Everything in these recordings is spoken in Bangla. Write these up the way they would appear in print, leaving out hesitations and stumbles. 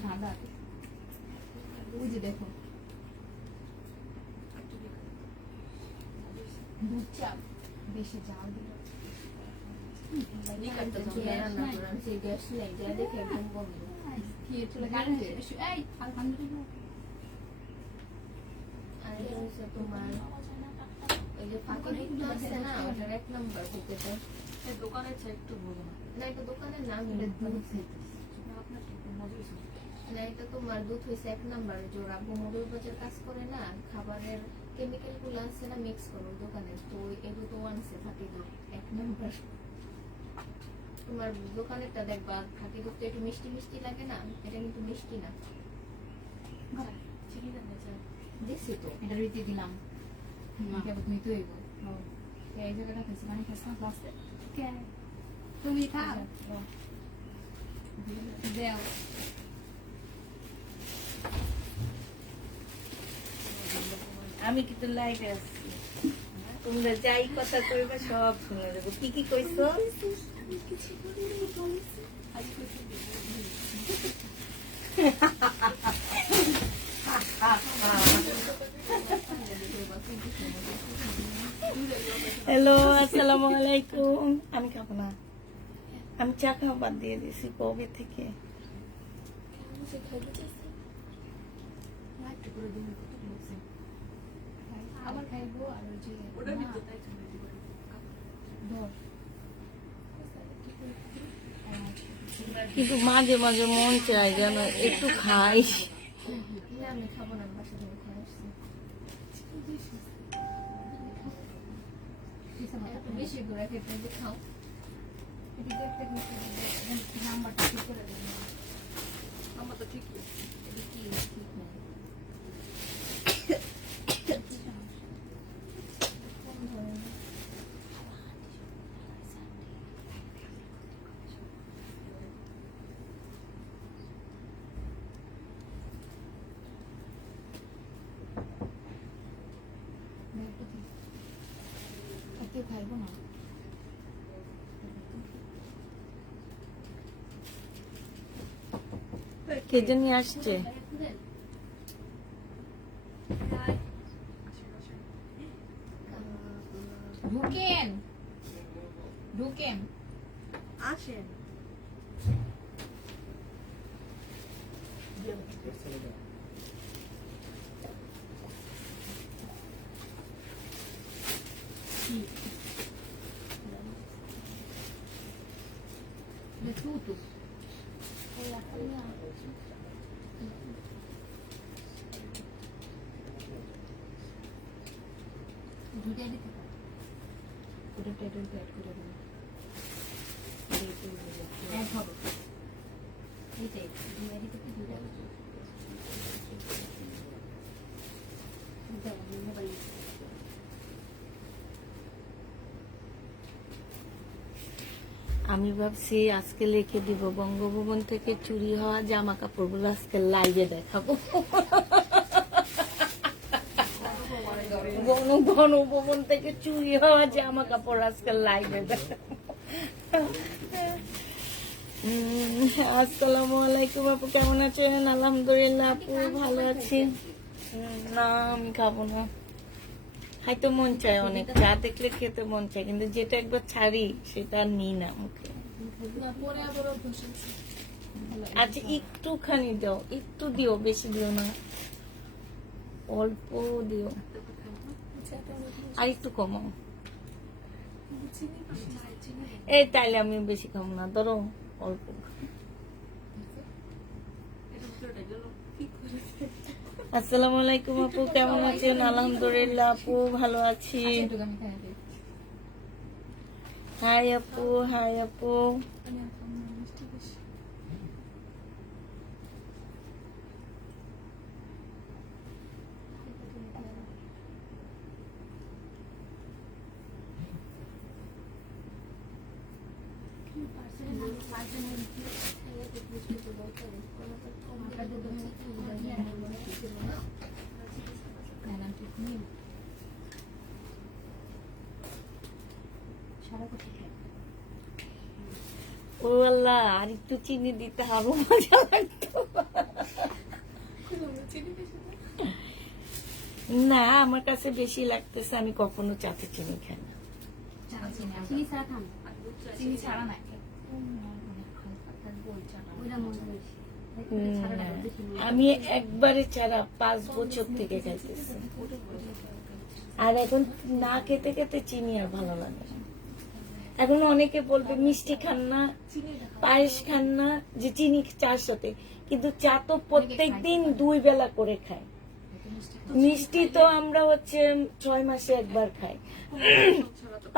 সাদা ওই যে দেখো দুধ চা বেশি জাল দিল দোকানের একটু বলো না, এটা দোকানের নাম না, এটা তোমার দুধ হয়েছে 1 নাম্বার। যে আব্বু মধুর বাজার কাজ করে না, খাবারের কেমিক্যাল গুলো আছে না মিক্স করো দোকানে, তো এগুলো তো আনছে ফাঁকি দুধ 1 নাম্বার। তোমার দোকানেরটা দেখবা ফাঁকি দুধ তো একটু মিষ্টি মিষ্টি লাগে না, এটা কিন্তু মিষ্টি না। ঠিকই জানেছে দেখছি তো, এটা রীতি দিলাম তুমি তো এই জায়গাটা খাইছি মানে খাইছি না ক্লাসে তুমি খাও দেও আমি কিন্তু লাইভে আসছি, তোমরা যাই কথা কইবে সব শুনে দেবো। কি কি কইছো? হ্যালো, আসসালামু আলাইকুম। আমি খাবো না, আমি চা খাওয়া বাদ দিয়ে দিছি কবে থেকে। আবার খাইবো আর ওই যে কিন্তু মাঝে মাঝে মন চায় যেন একটু খাই। আমি খাবো না, বাসা থেকে খাই আসছি। বেশি করে খেতে খাও, নাম্বারটা ঠিক করে দেবো আমার তো ঠিক এটা কি ঠিক নাই। কোন ধরনের কেউ খাইবো না কে জানি আসছে। ঢুকেন ঢুকেন আসেন। tudo দুইটা দিতে পারো ওটা টাইটেল অ্যাড করে দেবো অ্যাড হবে এইটাই দুই আইডি থেকে দুইটা মোবাইল আমি ভাবছি আজকে লিখে দিব বঙ্গভবন থেকে চুরি হওয়া জামা কাপড়গুলো আজকে লাইভে দেখাবো। গণভবন থেকে চুরি হওয়া জামা কাপড় আজকে লাইভে দেখাবো। আসসালামু আলাইকুম আপু, কেমন আছেন? আলহামদুলিল্লাহ আপু ভালো আছি। না আমি খাবো না, খাইতে মন চায় অনেক, চা দেখলে খেতে মন চায়, কিন্তু যেটা একবার ছাড়ি সেটা আর নিই না মুখে। আচ্ছা একটুখানি দাও, একটু দিও, বেশি দিও না, অল্প দিও, আর একটু কমাও। এই তাইলে আমি বেশি খাবো না, ধরো অল্প। আসসালামু আলাইকুম আপু, কেমন আছেন? আলহামদুলিল্লাহ আপু ভালো আছি। হাই আপু, হাই আপু। ও আল্লাহ, আর একটু চিনি দিতে আরো মজা লাগতো। না, আমার কাছে বেশি লাগতেছে, আমি কখনো চাতে চিনি খাই না। চিনি ছাড়া খান, চিনি ছাড়া নাই। ওইটা মনে হয়েছে আমি একবারে ছাড়া 5 বছর থেকে খাইতেছি, আর এখন না খেতে খেতে চিনি আর ভালো লাগে না। এখন অনেকে বলবে মিষ্টি খান না, পায়েস খান না, যে চিনি চার সাথে, কিন্তু চা তো প্রত্যেকদিন 2 বেলা করে খাই। মিষ্টি তো আমরা 6 মাসে একবার খাই।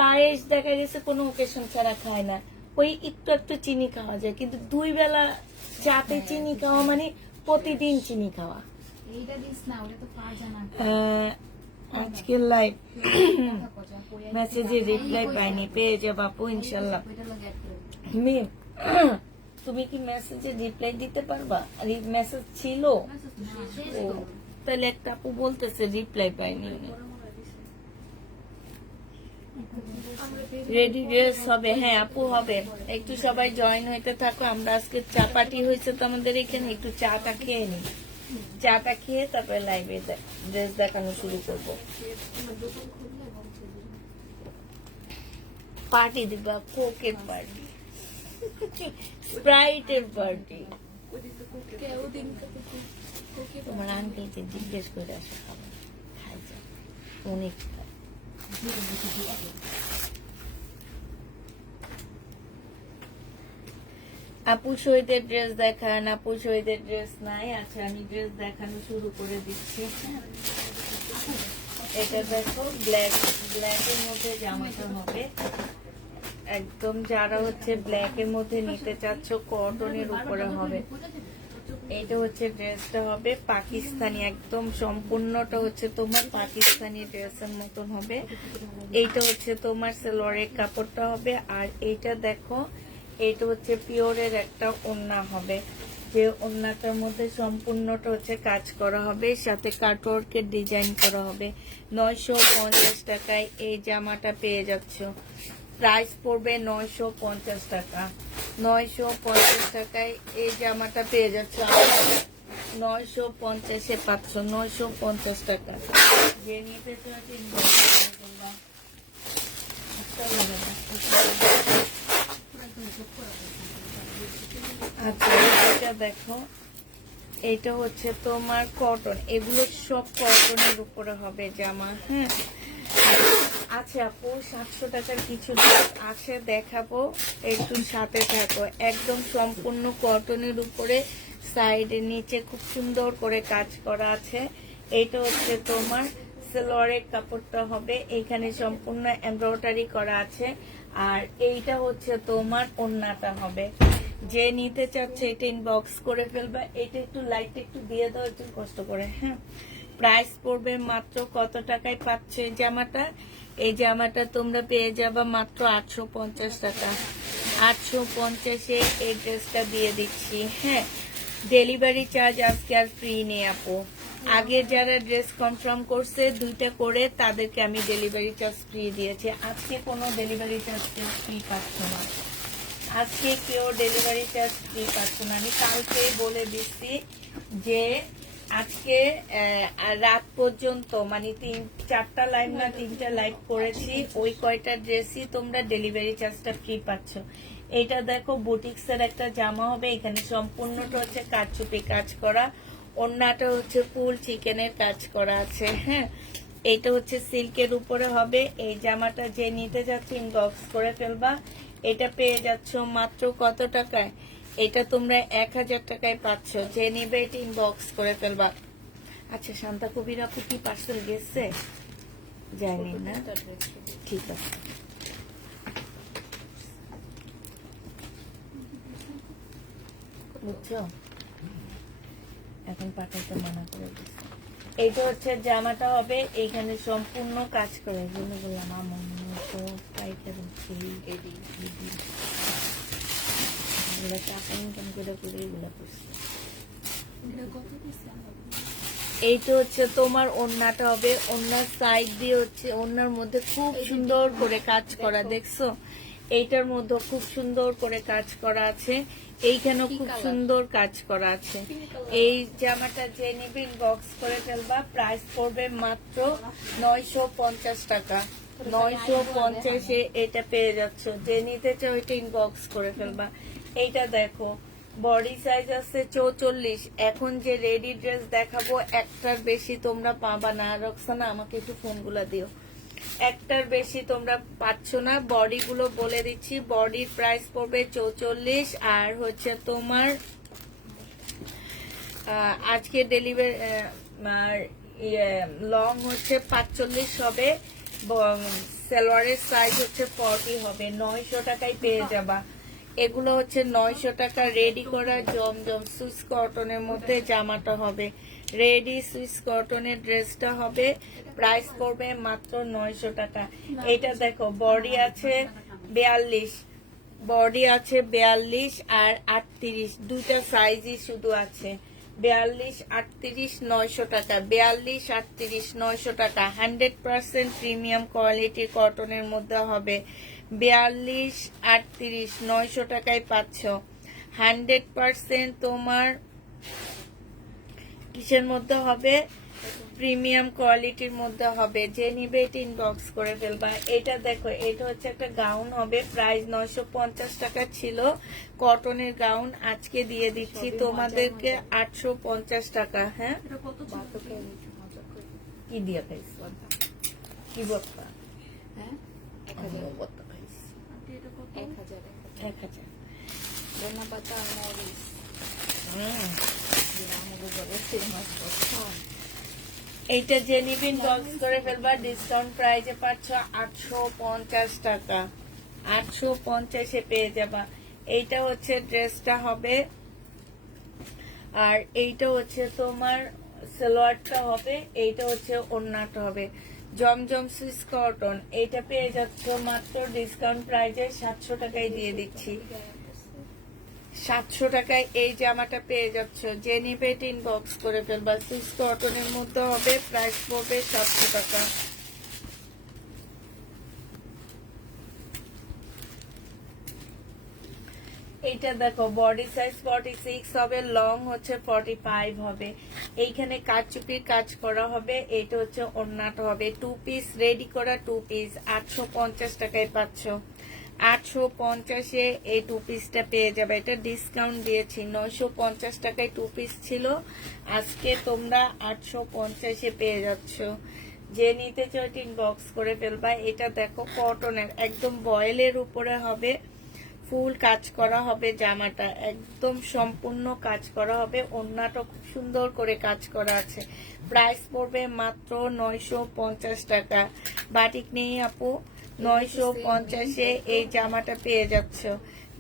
পায়েস দেখা গেছে কোনো ওকেশন ছাড়া খায় না, ওই একটু একটু চিনি খাওয়া যায়, কিন্তু 2 বেলা চাতে চিনি খাওয়া মানে প্রতিদিন চিনি খাওয়া। এইটা দিস না, ওটা তো পার জানা। আজকের লাইভ মেসেজে রিপ্লাই পাইনি, পেয়ে যাবো আপু ইনশাল্লাহ। মিম, তুমি কি মেসেজে রিপ্লাই দিতে পারবা? আর মেসেজ ছিল, ও তাহলে একটা আপু বলতেছে রিপ্লাই পাইনি। রেডি ড্রেস হবে? হ্যাঁ আপু হবে, একটু সবাই জয়েন হইতে থাকো। আমরা আজকে চা পার্টি হয়েছে তো আমাদের এখানে, একটু চাটা খেয়ে নি, চাটা খেয়ে তারপরে লাইভে ড্রেস দেখানো শুরু করবো। পার্টি দিবা? কোকের পার্টি, স্প্রাইটের পার্টি। তোমার আঙ্কেলকে জিজ্ঞেস করে আসো, খাবো খাই যা, অনেক আপু শহীদের ড্রেস দেখান। আপু শহীদের ড্রেস নাই। আচ্ছা, আমি ড্রেস দেখানো শুরু করে দিচ্ছি। এটা দেখো, ব্ল্যাকের মধ্যে জামাটা হবে একদম, যারা ব্ল্যাকের মধ্যে নিতে চাচ্ছ কটনের উপরে হবে। এইটা ড্রেসটা হবে পাকিস্তানি, একদম সম্পূর্ণটা তোমার পাকিস্তানি ড্রেসের মতন হবে। এইটা তোমার সালোয়ারের কাপড়টা হবে। আর এইটা দেখো, এইটা পিওরের একটা ওড়না হবে, যে ওড়নাটার মধ্যে সম্পূর্ণটা কাজ করা হবে, সাথে কাটওয়ার্কের ডিজাইন করা হবে। 950 টাকায় এই জামাটা পেয়ে যাচ্ছ। প্রাইস পড়বে 950 টাকা। 950 টাকায় এই জামাটা পেয়ে যাচ্ছ। 950-এ পাচ্ছ, 950 টাকা। যে নিতে আচ্ছা, এটা দেখো, এটা তোমার কটন, এগুলো সব কটনের উপরে হবে জামা। হ্যাঁ, আচ্ছা আপু 700 টাকার কিছু আছে, দেখাবো, একটু সাথে থাকো। একদম সম্পূর্ণ কটনের উপরে, সাইডের নিচে খুব সুন্দর করে কাজ করা আছে। এইটা তোমার সালোয়ারের কাপড়টা হবে, এখানে সম্পূর্ণ এমব্রয়ডারি করা আছে। আর এইটা তোমার ওড়নাটা হবে। যে নিতে চাচ্ছে এটা ইনবক্স করে ফেলবা। এটা একটু লাইট একটু দিয়ে দাও, একটু কষ্ট করে। হ্যাঁ, প্রাইস পড়বে মাত্র কত টাকায় পাচ্ছ এই জামাটা? এই জামাটা তোমরা পেয়ে যাবা মাত্র 850 টাকা। 850-এ এই ড্রেসটা দিয়ে দিচ্ছি। হ্যাঁ, ডেলিভারি চার্জ আজকে আর ফ্রি নেই আপু। আগে যারা ড্রেস কনফার্ম করছে 2টা করে, তাদেরকে আমি ডেলিভারি চার্জ ফ্রি দিয়েছি। আজকে কোনো ডেলিভারি চার্জ ফ্রি পাচ্ছ না, আজকে কেউ ডেলিভারি চার্জ ফ্রি পাচ্ছ না। আমি কালকে বলে দিচ্ছি যে আজকে রাত পর্যন্ত, মানে 4টা লাইভ না 3টা লাইভ করেছি, ওই কয়টা ড্রেসই তোমরা ডেলিভারি চার্জটা ফ্রি পাচ্ছ। এটা দেখো, বুটিক্সের একটা জামা হবে, এখানে সম্পূর্ণটা কারচুপি কাজ করা, ওড়নাটা ফুল চিকেনের কাজ করা আছে। হ্যাঁ, এইটা সিল্কের উপরে হবে। এই জামাটা যে নিতে যাচ্ছে ইনবক্স করে ফেলবা। এটা পেয়ে যাচ্ছ মাত্র কত টাকায়? এটা তোমরা 1000 টাকায় পাচ্ছ। যে নিবে এটা ইনবক্স করে ফেলবা। আচ্ছা, শান্তা কবির আপু কি পার্সেল গেছে? জানি না, ঠিক আছে। বুঝছো, এখন পাঠাইতে মানা করে দিচ্ছে। এইটা জামাটা হবে, এইখানে সম্পূর্ণ কাজ করে, জন্য বললাম আমার তো পাইতে এগুলো টাকা ইনকাম করে করে এগুলো করছে। এটা কত দিচ্ছে এইটা হচ্ছে তোমার ওড়নাটা হবে, ওড়নার সাইড দিয়ে হচ্ছে ওড়নার মধ্যে খুব সুন্দর করে কাজ করা, দেখছো? এইটার মধ্যে খুব সুন্দর করে কাজ করা আছে, এইখানেও খুব সুন্দর কাজ করা আছে। এই জামাটা যে নিবে ইনবক্স করে ফেলবা, প্রাইস পড়বে মাত্র 950 টাকা। 950-এ এটা পেয়ে যাচ্ছ। যে নিতে চাও এটা ইনবক্স করে ফেলবা। এইটা দেখো, বডি সাইজ আছে 44। এখন যে রেডি ড্রেস দেখাবো একটার বেশি তোমরা পাবা না। রক্সানা আমাকে একটু ফোনগুলা দিও। একটার বেশি তোমরা পাচ্ছ না। বডি গুলো বলে দিচ্ছি, বডির প্রাইস পড়বে 44, আর হচ্ছে তোমার আজকে ডেলিভারি লং হচ্ছে 45 হবে, সালোয়ারের সাইজ হচ্ছে 40 হবে। 900 টাকায় পেয়ে যাবা। এগুলো হচ্ছে 900 টাকা রেডি করা জমজম সুইস কটনের মধ্যে জামাটা হবে। রেডি সুইস কটনের ড্রেসটা হবে, প্রাইস পড়বে মাত্র 900 টাকা। এটা দেখো, বডি আছে 42, বডি আছে 42 আর 38, দুইটা সাইজই শুধু আছে। 42, 38, 900 টাকা। 42, 38, 900 টাকা। 100% প্রিমিয়াম কোয়ালিটি কটনের মধ্যে হবে। 42, 38, 900 টাকায় পাচ্ছ। 100% তোমার কিসের মধ্যে হবে? প্রিমিয়াম কোয়ালিটির মধ্যে হবে। যে নিবে এটা ইনবক্স করে ফেলবা। এটা দেখো, এটা হচ্ছে একটা গাউন হবে, প্রাইস 950 টাকা ছিল। কটনের গাউন আজকে দিয়ে দিচ্ছি তোমাদেরকে 850 টাকা। হ্যাঁ, কি দিয়ে খাইছি? কি বলবা? হ্যাঁ, 1000 1000 ধনা পাতা আর মরিচ এইটা যে নিবেন বক্স করে ফেলবা। ডিসকাউন্ট প্রাইসে পাচ্ছ 850 টাকা। 850-এ পেয়ে যাবা। এইটা হচ্ছে ড্রেসটা হবে, আর এইটা হচ্ছে তোমার সালোয়ারটা হবে, এইটা হচ্ছে ওড়নাটা হবে। জমজম সুইস কটন, এইটা পেয়ে যাচ্ছ মাত্র ডিসকাউন্ট প্রাইসে 700 টাকায় দিয়ে দিচ্ছি। 700 টাকায় এই জামাটা পেয়ে যাচ্ছ। যে নিবে এটা ইনবক্স করে ফেলবা। সুইস কটনের মধ্যে হবে, প্রাইস পড়বে 700 টাকা। এইটা দেখো, বডি সাইজ 46 হবে, লং হচ্ছে 45 হবে। এইখানে কাচচুপির কাজ করা হবে। এটা হচ্ছে ওড়নাটা হবে। 2 পিস রেডি করা, 2 পিস 850 টাকায় পাচ্ছ। 850-এ এই 2 পিসটা পেয়ে যাবে। এটা ডিসকাউন্ট দিয়েছি, 950 টাকায় 2 পিস ছিল, আজকে তোমরা 850-এ পেয়ে যাচ্ছ। যে নিতে চাও এটা ইনবক্স করে ফেলবা। এটা দেখো, কটনের একদম বয়েলের উপরে হবে, ফুল কাজ করা হবে। জামাটা একদম সম্পূর্ণ কাজ করা হবে। ওড়নাটা খুব সুন্দর করে কাজ করা আছে। প্রাইস পড়বে মাত্র 950 টাকা। বাটিক নেই আপু, 950-এ এই জামাটা পেয়ে যাচ্ছ।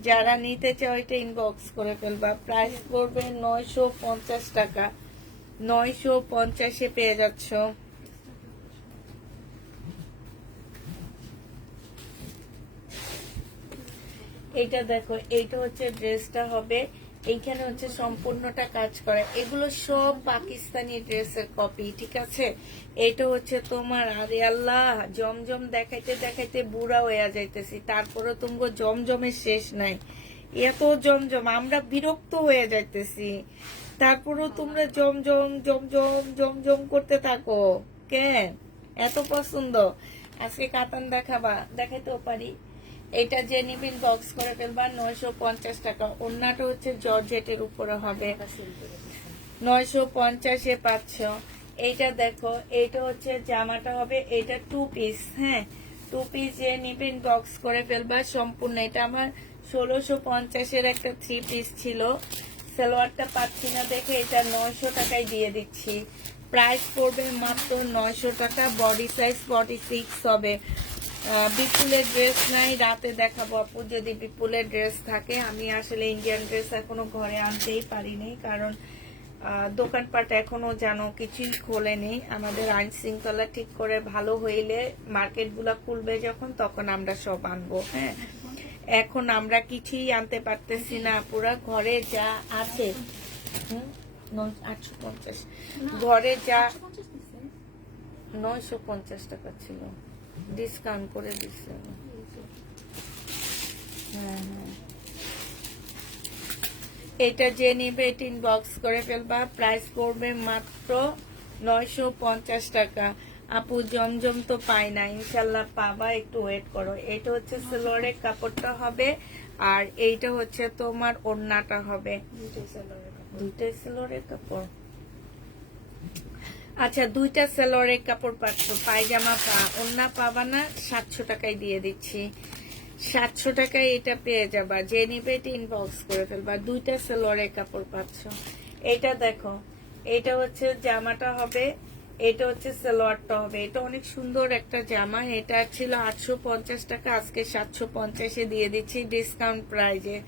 যারা নিতে চাও এটা ইনবক্স করে ফেলবা। প্রাইস পড়বে 950 টাকা। 950-এ পেয়ে যাচ্ছ। এইটা দেখো, এইটা হচ্ছে ড্রেসটা হবে। এইখানে হচ্ছে সম্পূর্ণটা কাজ করা। এগুলো সব পাকিস্তানি ড্রেসের কপি, ঠিক আছে? এটা হচ্ছে তোমার, আরে আল্লাহ, জমজম দেখাইতে দেখাইতে বুড়া হয়ে যাইতেছি, তারপরে তোমরা জমজমের শেষ নাই। এত জমজম আমরা বিরক্ত হয়ে যাইতেছি, তারপরেও তোমরা জমজম জমজম জমজম করতে থাকো কেন? এত পছন্দ। আজকে কাতান দেখাবা? দেখাইতেও পারি। এটা যে নিবেন বক্স করে ফেলবা। 950 টাকা। ওড়নাটা হচ্ছে জর্জেটের উপরে হবে। 950-এ পাচ্ছ। এইটা দেখো, এইটা হচ্ছে জামাটা হবে, এটা 2 পিস। হ্যাঁ, 2 পিস যে নিবেন বক্স করে ফেলবা সম্পূর্ণ। এটা আমার 1650-এর একটা 3 পিস ছিল, সালোয়ারটা পাচ্ছি না দেখে এটা 900 টাকায় দিয়ে দিচ্ছি। প্রাইস পড়বে মাত্র 900 টাকা। বডি সাইজ 46 হবে। বিপুলের ড্রেস নাই, রাতে দেখাবো আপু যদি বিপুলের ড্রেস থাকে। আমি আসলে ইন্ডিয়ান ড্রেস এখনো ঘরে আনতেই পারিনি, কারণ দোকানপাট এখনো জানো কিছুই খোলেনি। আমাদের আইন শৃঙ্খলা ঠিক করে ভালো হইলে মার্কেটগুলা খুলবে যখন, তখন আমরা সব আনবো। হ্যাঁ, এখন আমরা কিছুই আনতে পারতেছি না, পুরা ঘরে যা আছে 850, ঘরে যা 950 টাকা ছিল, ডিসকাউন্ট করে দিচ্ছে। হ্যাঁ হ্যাঁ, এটা যে নিবে এটা ইনবক্স করে ফেলবা, প্রাইস পড়বে মাত্র 950 টাকা। আপু জমজম তো পাই না, ইনশাল্লাহ পাবা, একটু ওয়েট করো। এটা হচ্ছে সালোয়ারের কাপড়টা হবে, আর এইটা হচ্ছে তোমার ওড়নাটা হবে। দুইটাই সালোয়ারের কাপড়। আচ্ছা, দুইটা সালোয়ারের কাপড় পাচ্ছ, পায়জামা ওড়না পাবা না, 700 টাকায় দিয়ে দিচ্ছি। 700 টাকায় এটা পেয়ে যাবা, যে নিবে এটা ইনবক্স করে ফেলবা। দুইটা সালোয়ারের কাপড় পাচ্ছ। এটা দেখো, এটা হচ্ছে জামাটা হবে, এটা হচ্ছে সালোয়ারটা হবে। এটা অনেক সুন্দর একটা জামা, এটা ছিল 850 টাকা, আজকে 750-এ দিয়ে দিচ্ছি ডিসকাউন্ট প্রাইজে।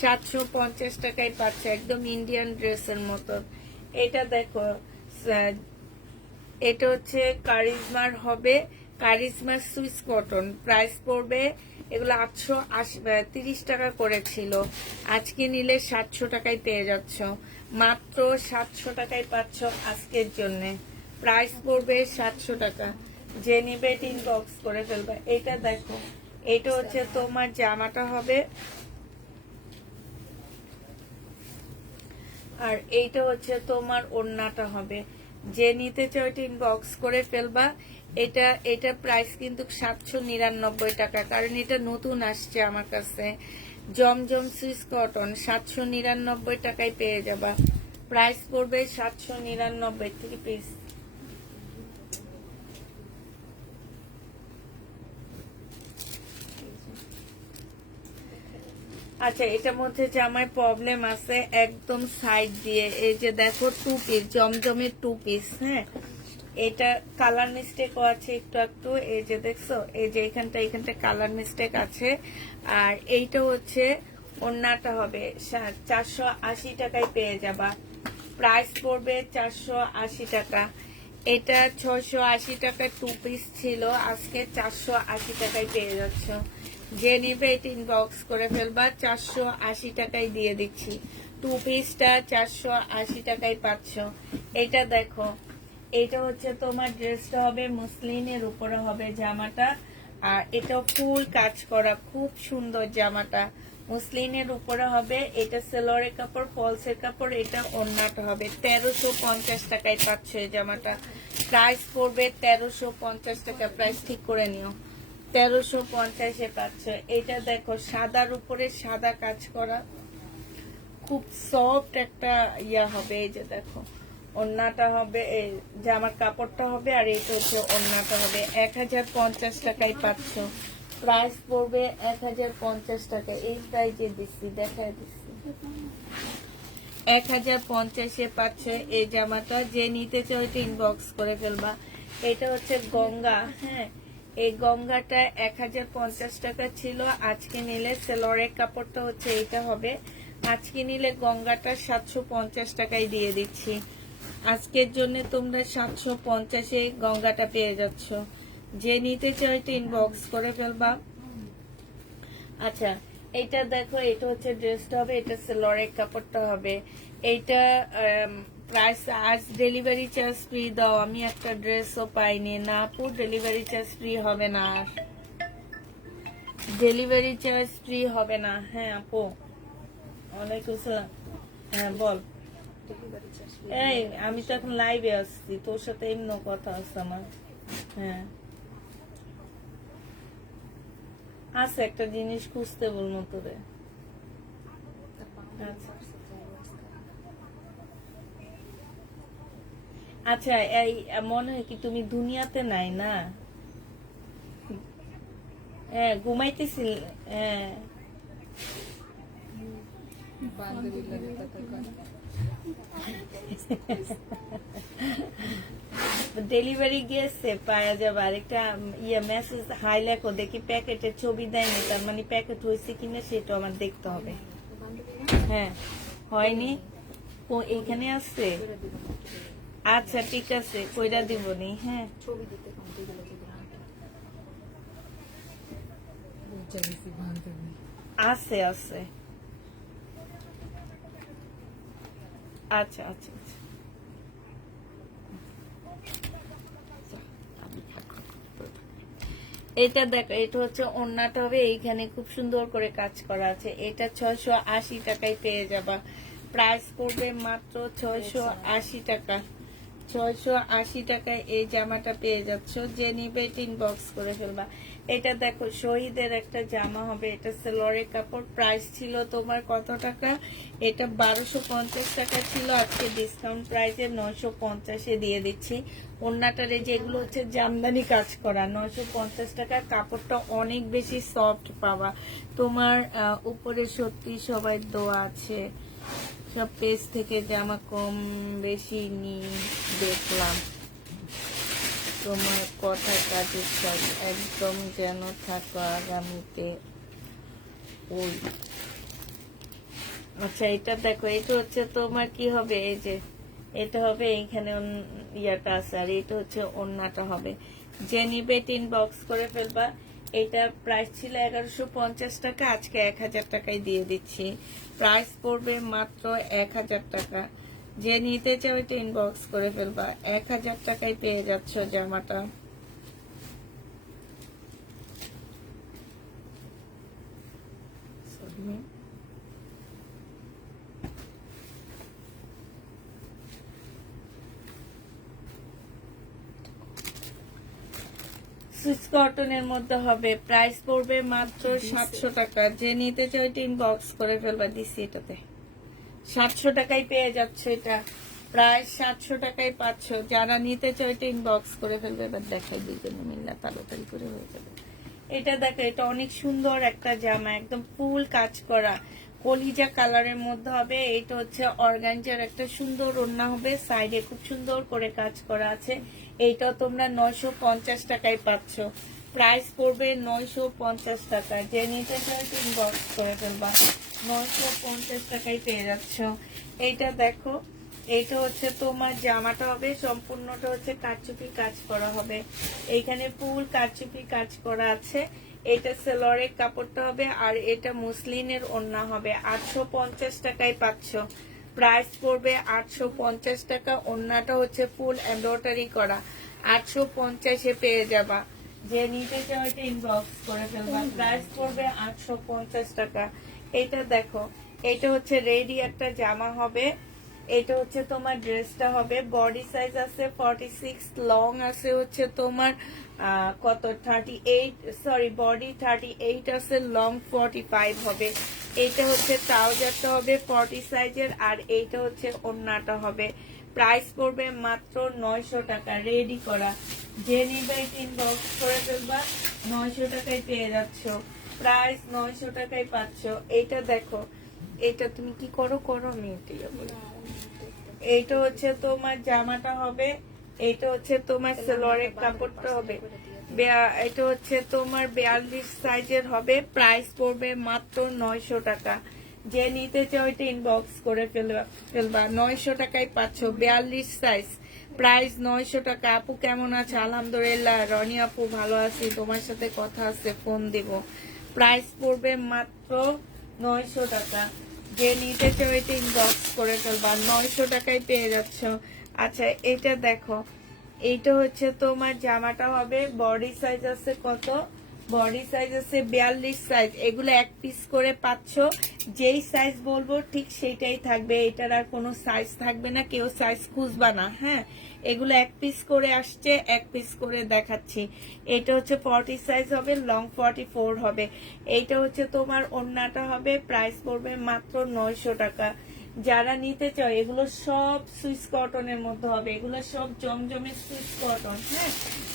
750 টাকায় পাচ্ছে, একদম ইন্ডিয়ান ড্রেসের মতো। এটা দেখো, এটা হচ্ছে কারিজমার হবে, কারিজমার সুইস কটন, প্রাইস পড়বে এগুলো 830 টাকা করেছিল, আজকে নিলে 700 টাকায় পেয়ে যাচ্ছ, মাত্র 700 টাকায় পাচ্ছ আজকের জন্য। প্রাইস পড়বে 700 টাকা, যে নিবে ইনবক্স করে ফেলবে। এটা দেখো, এটা হচ্ছে তোমার জামাটা হবে, আর এইটা হচ্ছে তোমার ওড়নাটা হবে। যে নিতে চাও এটা ইনবক্স করে ফেলবা। এটা প্রাইস কিন্তু 799 টাকা, কারণ এটা নতুন আসছে আমার কাছে। জমজম সুইস কটন 799 টাকায় পেয়ে যাবা, প্রাইস পড়বে 799 থেকে পিস। আচ্ছা, এটার মধ্যে জামায় প্রবলেম আছে একদম সাইড দিয়ে, এই যে দেখো 2 পিস, জমজমের 2 পিস। হ্যাঁ, এটা কালার মিস্টেকও আছে একটু একটু, এই যে দেখছো, এই যে এখানটা কালার মিস্টেক আছে। আর এইটা হচ্ছে ওড়নাটা হবে, 480 টাকায় পেয়ে যাবা, প্রাইস পড়বে 480 টাকা। এটা 680 টাকার 2 পিস ছিল, আজকে 480 টাকায় পেয়ে যাচ্ছ। যে নিবে এটা ইনবক্স করে ফেলবা, 480 টাকায় দিয়ে দিচ্ছি। 2 পিসটা 480 টাকায় পাচ্ছ। এটা দেখো, এটা হচ্ছে তোমার ড্রেসটা হবে মুসলিনের উপরে হবে জামাটা, আর এটা ফুল কাজ করা, খুব সুন্দর জামাটা, মুসলিনের উপরে হবে। এটা সালোয়ারের কাপড়, ফলসের কাপড়, এটা ওড়নাটা হবে। 1350 টাকায় পাচ্ছ এই জামাটা, প্রাইস পড়বে 1350 টাকা, প্রাইস ঠিক করে নিও, 1350-এ পাচ্ছ। এটা দেখো, সাদার উপরে সাদা কাজ করা, খুব সফট একটা ইয়া হবে। এই যে দেখো, ওড়নাটা হবে, এই জামার কাপড়টা হবে, আর এটা হচ্ছে ওড়নাটা হবে। 1050 টাকায় পাচ্ছ, প্রাইস পড়বে 1050 টাকা। এই প্রাইজে দিচ্ছি, দেখায় দিচ্ছি, 1050-এ পাচ্ছ এই জামাটা। যে নিতে চাও এটা ইনবক্স করে ফেলবা। এটা হচ্ছে গঙ্গা। হ্যাঁ, এই গঙ্গাটা 1050 টাকা ছিল, আজকে নিলে সালোয়ারের কাপড়টা হচ্ছে এইটা হবে, আজকে নিলে গঙ্গাটা 750 টাকায় দিয়ে দিচ্ছি। আজকের জন্য তোমরা 750-এ গঙ্গাটা পেয়ে যাচ্ছ। যে নিতে চাও এটা ইনবক্স করে ফেলবা। আচ্ছা, এটা দেখো, এটা হচ্ছে ড্রেসটা হবে, এটা সালোয়ারের কাপড়টা হবে। এইটা প্রাইস, আজ ডেলিভারি চার্জ ফ্রি দাও, আমি একটা ড্রেসও পাইনি না আপু, ডেলিভারি চার্জ ফ্রি হবে না, ডেলিভারি চার্জ ফ্রি হবে না। হ্যাঁ আপু, ওয়ালাইকুম আসসালাম। হ্যাঁ বল। এই আমি তো এখন লাইভে আসছি, তোর সাথে এমনি কথা আছে আমার। হ্যাঁ, আছে একটা জিনিস খুঁজতে বলবো তোরে। আচ্ছা, এই মনে হয় কি তুমি দুনিয়াতে নাই না? হ্যাঁ, ঘুমাইতেছিল। হ্যাঁ, ডেলিভারি গেছে, পাওয়া যাবে। আরেকটা মেসেজ হাই লেখো, দেখি প্যাকেটের ছবি দেয়নি, তার মানে প্যাকেট হয়েছে কিনা সেটা আমার দেখতে হবে। হ্যাঁ, হয়নি, এখানে আছে। আচ্ছা ঠিক আছে, কইরা দিবনি। হ্যাঁ, ছবি দিতে আছে আছে। আচ্ছা আচ্ছা আচ্ছা। এটা দেখো, এটা হচ্ছে ওড়নাটা হবে, এইখানে খুব সুন্দর করে কাজ করা আছে। এটা 680 টাকায় পেয়ে যাবা। প্রাইস পড়বে মাত্র 680 টাকা। 680 টাকায় এই জামাটা পেয়ে যাচ্ছ। যে নিবে ইনবক্স করে ফেলবা। এটা দেখো শহীদের একটা জামা হবে, এটা সেলোয়ারের কাপড়। প্রাইস ছিল তোমার কত টাকা? এটা 1250 টাকা ছিল, আজকে ডিসকাউন্ট প্রাইসে 950-এ দিয়ে দিচ্ছি। ওড়নাটারে যেগুলো হচ্ছে জামদানি কাজ করা, 950 টাকা। কাপড়টা অনেক বেশি সফট পাবা তোমার। উপরে সত্যি সবাই দোয়া আছে, সব পেজ থেকে জামা কম বেশি দেখলাম। তোমার কথা কাজের কাজ একদম যেন থাকো আগামীতে। ওই আচ্ছা, এটা দেখো, এটা হচ্ছে তোমার কি হবে, এই যে এটা হবে, এইখানে ইয়াটা আছে, আর এটা হচ্ছে ওড়নাটা হবে। যে নিবে ইনবক্স করে ফেলবা। এটা প্রাইস ছিল 1150 টাকা, আজকে 1000 টাকায় দিয়ে দিচ্ছি। প্রাইস পড়বে মাত্র 1000 টাকা। যে নিতে চাও এটা ইনবক্স করে ফেলবা। 1000 টাকায় পেয়ে যাচ্ছ জামাটা। সুইস কটনের মধ্যে হবে, প্রাইস পড়বে মাত্র 700 টাকা। যে নিতে চাও এটা ইনবক্স করে ফেলবা। দিছি এটাতে 700 টাকায় পেয়ে যাচ্ছে। এটা প্রায় 700 টাকায় পাচ্ছ। যারা নিতে চাও এটা ইনবক্স করে ফেলবে। এবার দেখাই দুজনে মিল্লা তাড়াতাড়ি করে হয়ে যাবে। এটা দেখো, এটা অনেক সুন্দর একটা জামা, একদম ফুল কাজ করা কলিজা কালারের মধ্যে হবে। এটা হচ্ছে অর্গানজার একটা সুন্দর ওড়না হবে, সাইডে খুব সুন্দর করে কাজ করা আছে। এইটা তোমরা 950 টাকায় পাচ্ছ। প্রাইস পড়বে 950 টাকা। যে নিতে চাও ইনবক্স করে ফেলবা। 950 টাকায় পেয়ে যাচ্ছ। এইটা দেখো, এইটা হচ্ছে তোমার জামাটা হবে, সম্পূর্ণটা হচ্ছে কারচুপি কাজ করা হবে। এইখানে ফুল কারচুপি কাজ করা আছে। এটা সেলোয়ারের কাপড়টা হবে, আর এটা মুসলিনের ওড়না হবে। 850 টাকায় পাচ্ছ। প্রাইস পড়বে 850 টাকা। ওড়নাটা হচ্ছে ফুল এমব্রয়ডারি করা। 850-এ পেয়ে যাবা। যে নিতে চাও এটা ইনবক্স করে ফেলবা। প্রাইস পড়বে 850 টাকা। এটা দেখো, এটা হচ্ছে রেডি একটা জামা হবে। এটা হচ্ছে তোমার ড্রেসটা হবে, বডি সাইজ আছে 46, লং আছে হচ্ছে তোমার কত 38, সরি বডি 38 আছে, লং 45 হবে। এইটা হচ্ছে ট্রাউজারটা হবে 40 সাইজের, আর এইটা হচ্ছে ওড়নাটা হবে। প্রাইস পড়বে মাত্র 900 টাকা। রেডি করা। যে নিবে ইনবক্স করে ফেলবা। 900 টাকায় পেয়ে যাচ্ছ। প্রাইস 900 টাকায় পাচ্ছ। এইটা দেখো, এটা তুমি কি করো আমি এটাই বলি। এইটা হচ্ছে তোমার জামাটা হবে, এইটা হচ্ছে তোমার সালোয়ারের কাপড়টা হবে। এটা হচ্ছে তোমার 42 সাইজের হবে। প্রাইস পড়বে মাত্র 900 টাকা। যে নিতে চাও এটা ইনবক্স করে ফেলবা। 900 টাকায় পাচ্ছ, 42 সাইজ। প্রাইস 900 টাকা। আপু কেমন আছে? আলহামদুলিল্লাহ। রনি আপু ভালো আছি, তোমার সাথে কথা আছে, ফোন দিব। প্রাইস পড়বে মাত্র 900 টাকা। যে নিতে চাও এটা ইনবক্স করে ফেলবা। 900 টাকায় পেয়ে যাচ্ছ। আচ্ছা, এটা দেখো, এইটা হচ্ছে তোমার জামাটা হবে, বডি সাইজ আছে কত? বডি সাইজ আছে 42 সাইজ। এগুলো এক পিস করে পাচ্ছ। যেই সাইজ বলবো ঠিক সেইটাই থাকবে, এটার আর কোনো সাইজ থাকবে না, কেউ সাইজ খুঁজবা না। হ্যাঁ, এগুলো এক পিস করে আসছে, এক পিস করে দেখাচ্ছি। এটা হচ্ছে 40 সাইজ হবে, লং 44 হবে। এইটা হচ্ছে তোমার ওড়নাটা হবে। প্রাইস পড়বে মাত্র 900 টাকা। যারা নিতে চাও, এগুলো সব সুইস কটনের মধ্যে হবে, এগুলো সব জমজমের সুইস কটন। হ্যাঁ,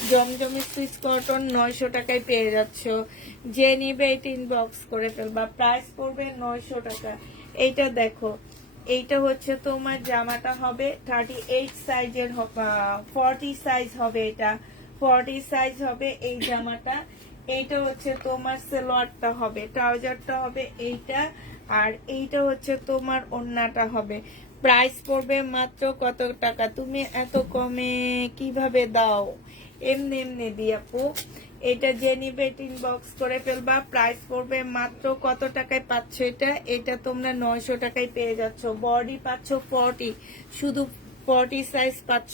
জমজমের সুইস কটন 900 টাকায় পেয়ে যাচ্ছ। যে নিবে এটা ইনবক্স করে ফেলবা। প্রাইস পড়বে 900 টাকা। এইটা দেখো, এইটা হচ্ছে তোমার জামাটা হবে 38 সাইজের, 40 সাইজ হবে। এটা 40 সাইজ হবে এই জামাটা। এইটা হচ্ছে তোমার সালোয়ারটা হবে, ট্রাউজারটা হবে এইটা, আর এইটা হচ্ছে তোমার ওড়নাটা হবে। প্রাইস পড়বে মাত্র কত টাকা? তুমি এত কমে কিভাবে দাও? এমনি এমনি দি আপু। এটা যে নিবে ইনবক্স করে ফেলবা। প্রাইস পড়বে মাত্র কত টাকায় পাচ্ছ এটা? এটা তোমরা 900 টাকায় পেয়ে যাচ্ছ। বডি পাচ্ছ 40, শুধু 40 সাইজ পাচ্ছ,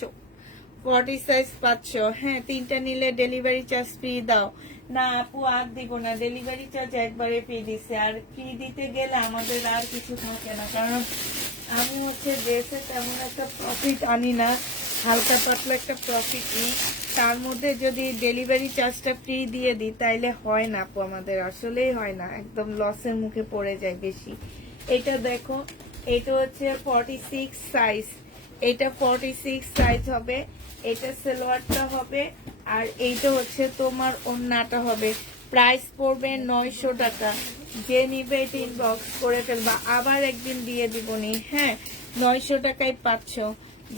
40 সাইজ পাচ্ছ। হ্যাঁ, 3টা নিলে ডেলিভারি চার্জ ফ্রি দাও না আপু? আর দিব না, ডেলিভারি চার্জ একবারে ফ্রি দিছে। আর ফ্রি দিতে গেলে আমাদের আর কিছু থাকে না, কারণ আমি হচ্ছে ড্রেসে তেমন একটা প্রফিট আনি না, হালকা পাতলা একটা প্রফিট নিই। তার মধ্যে যদি ডেলিভারি চার্জটা ফ্রি দিয়ে দিই তাইলে হয় না আপু, আমাদের আসলেই হয় না, একদম লসের মুখে পড়ে যায় বেশি। এটা দেখো, এটা হচ্ছে 46 সাইজ, এটা 46 সাইজ হবে, এটা সালোয়ারটা হবে, আর এইটা হচ্ছে তোমার ওড়নাটা হবে। প্রাইস পড়বে 900 টাকা। যে নিবে এটা ইনবক্স করে ফেলবা, আবার একদিন দিয়ে দিবনি। হ্যাঁ, 900 টাকায় পাচ্ছ।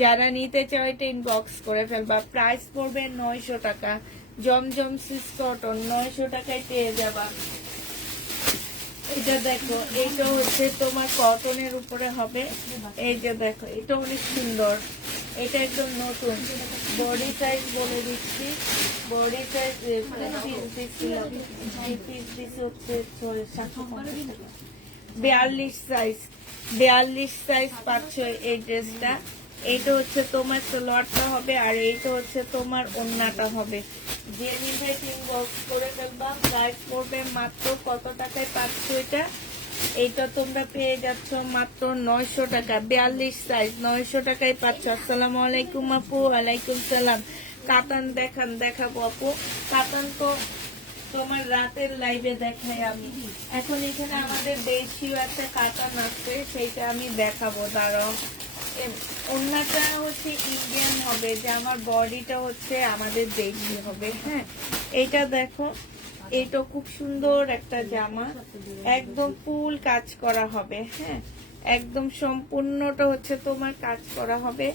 যারা নিতে চাও এটা ইনবক্স করে ফেলবা। প্রাইস পড়বে 900 টাকা। জমজম সিস কটন 900 টাকায় পেয়ে যাবা। এটা দেখো, এইটা হচ্ছে তোমার কটনের উপরে হবে। এই যে দেখো, এটা অনেক সুন্দর, এটা একদম নতুন। বডি সাইজ বলে দিচ্ছি, বডি সাইজ পিস হচ্ছে 750 টাকা। 42 সাইজ, 42 সাইজ পাচ্ছ এই ড্রেসটা। এইটা হচ্ছে তোমার সালোয়ারটা হবে, আর এইটা হচ্ছে তোমার ওড়নাটা হবে। যে নিবে ইনবক্স করে ফেলবা। প্রাইস পড়বে মাত্র কত টাকায় পাচ্ছ এটা? এইটা তোমরা পেয়ে যাচ্ছ মাত্র 900 টাকা। 42 সাইজ 900 টাকায় পাচ্ছ। আসসালামু আলাইকুম আপু। ওয়ালাইকুম সালাম। কাতান দেখাবো আপু। কাতান তো তোমার রাতের লাইভে দেখাই আমি। এখন এখানে আমাদের দেশীয় একটা কাতান আছে, সেইটা আমি দেখাবো, দাঁড়াও। ওড়নাটা হচ্ছে ইন্ডিয়ান হবে, যে আমার বডিটা হচ্ছে আমাদের দেশি হবে। হ্যাঁ, এইটা দেখো, এইটা খুব সুন্দর একটা জামা, একদম ফুল কাজ করা হবে। হ্যাঁ, একদম সম্পূর্ণটা হচ্ছে তোমার কাজ করা হবে।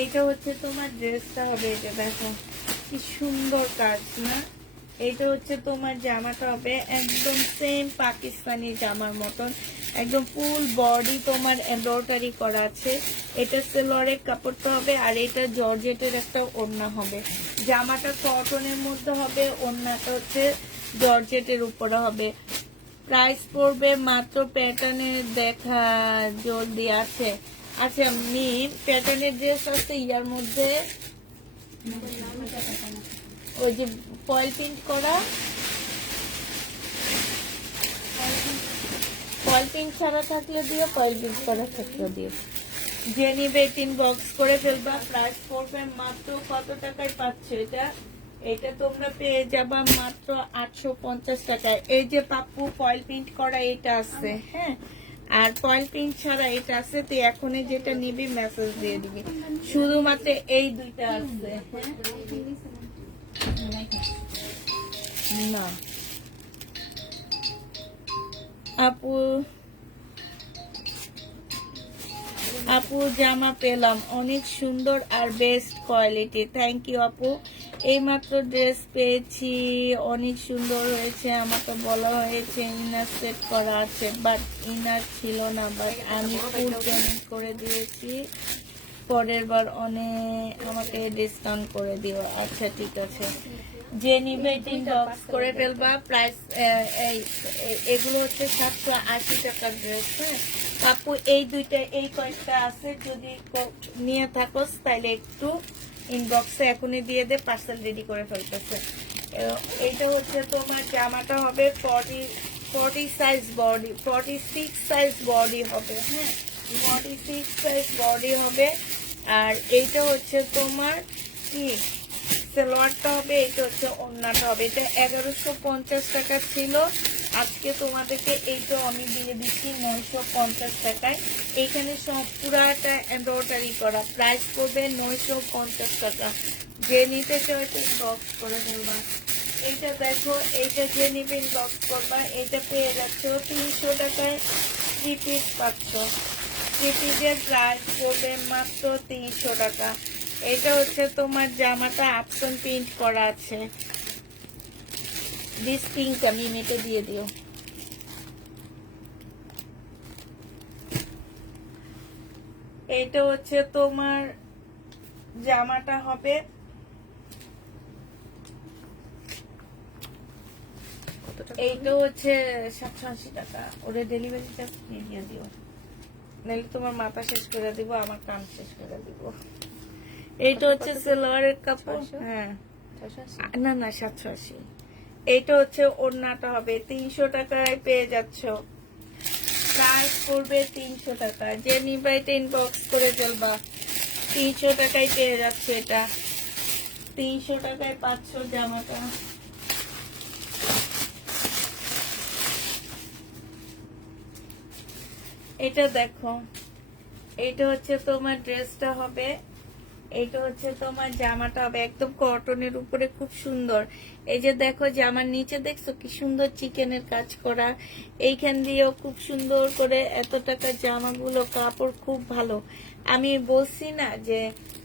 এইটা হচ্ছে তোমার ড্রেসটা হবে। এটা দেখো কি সুন্দর কাজ না? এইটা হচ্ছে তোমার জামাটা হবে, একদম সেম পাকিস্তানি জামার মতন, একদম ফুল বডি তোমার এমব্রয়ডারি করা আছে। এটা সেলোয়ারের কাপড়টা হবে, আর এটা জর্জেটের একটা ওড়না হবে। জামাটা কটনের মধ্যে হবে, ওড়নাটা হচ্ছে জর্জেটের উপরে হবে। প্রাইস পড়বে মাত্র, প্যাটার্নের দেখা জলদি আছে। আচ্ছা আমি প্যাটার্নের ড্রেস আছে ইয়ার মধ্যে, ওই যে ফয়েল প্রিন্ট করা, ফয়েল প্রিন্ট ছাড়া থাকলে দিও, ফয়েল প্রিন্ট করা থাকলে দিও। যে নিবে ইনবক্স করে ফেলবা। প্রাইস পড়বে মাত্র কত টাকায় পাচ্ছ এটা? এটা তোমরা পেয়ে যাবা মাত্র 850 টাকায়। এই যে পাপ্পু ফয়েল প্রিন্ট করা এটা আছে, হ্যাঁ, আর ফয়েল প্রিন্ট ছাড়া এটা আছে। তুই এখনই যেটা নিবি মেসেজ দিয়ে দিবি। শুধুমাত্র এই দুইটা আছে। না আপু জামা পেলাম, অনেক সুন্দর আর বেস্ট কোয়ালিটি। থ্যাংক ইউ আপু। এইমাত্র ড্রেস পেয়েছি, অনেক সুন্দর হয়েছে। আমাকে বলা হয়েছে ইনার সেট করা আছে, বাট ইনার ছিল না, বাট আমি ফুল পেমেন্ট করে দিয়েছি। পরের বার আমাকে ডিসকাউন্ট করে দিও। আচ্ছা ঠিক আছে। যে নিবে ইনবক্স করে ফেলবা। প্রাইস এগুলো হচ্ছে 780 টাকার ড্রেস। হ্যাঁ আপু, এই দুইটা এই কয়েকটা আছে, যদি নিয়ে থাকোস তাহলে একটু ইনবক্সে এখনই দিয়ে দে, পার্সেল রেডি করে ফেলতেছে। এইটা হচ্ছে তোমার জামাটা হবে 40 সাইজ বডি, 46 সাইজ বডি হবে। হ্যাঁ, 46 সাইজ বডি হবে। আর এইটা হচ্ছে তোমার কি সালোয়ারটা হবে, এটা হচ্ছে ওড়নাটা হবে। এটা 1150 টাকা ছিল, আজকে তোমাদেরকে এইটা আমি দিয়ে দিচ্ছি 950 টাকায়। এইখানে সব পুরাটা এমব্রয়ডারি করা। প্রাইস পড়বে 950 টাকা। যে নিতে চাও এটা ইনবক্স করে ফেলবা। এইটা দেখো, এইটা যে নিবে ইনবক্স করবা। এইটা পেয়ে যাচ্ছ 300 টাকায়, 3 পিস পাচ্ছ। 3 পিসের প্রাইস পড়বে মাত্র 300 টাকা। এটা হচ্ছে তোমার জামাটা আপসন প্রিন্ট করা আছে। দিস পিঙ্ক আমি মেটে দিয়ে দিও। এটা হচ্ছে তোমার জামাটা হবে, এইটা হচ্ছে 780 টাকা। ওরে ডেলিভারিটা ফ্রি দিয়ে দিও, নাহলে তোমার মাথা শেষ করে দিব, আমার কান শেষ করে দিব। এইটা হচ্ছে সালোয়ারের কাপড়। হ্যাঁ, না না 780। এইটা হচ্ছে ওড়নাটা হবে 300 টাকায় পেয়ে যাচ্ছ। প্রাইস করবে 300 টাকা। যে নিবে এটা ইনবক্স করে ফেলবা। 300 টাকায় পেয়ে যাচ্ছে এটা। 300 টাকায় পাচ্ছ জামাটা। এটা দেখো, এটা হচ্ছে তোমার ড্রেসটা হবে, এইটা হচ্ছে তোমার জামাটা হবে একদম কটনের উপরে, খুব সুন্দর। এই যে দেখো জামার নিচে দেখছো কি সুন্দর চিকেনের কাজ করা, এইখান দিয়েও খুব সুন্দর করে। এত টাকা জামাগুলো কাপড় খুব ভালো। আমি বলছি না যে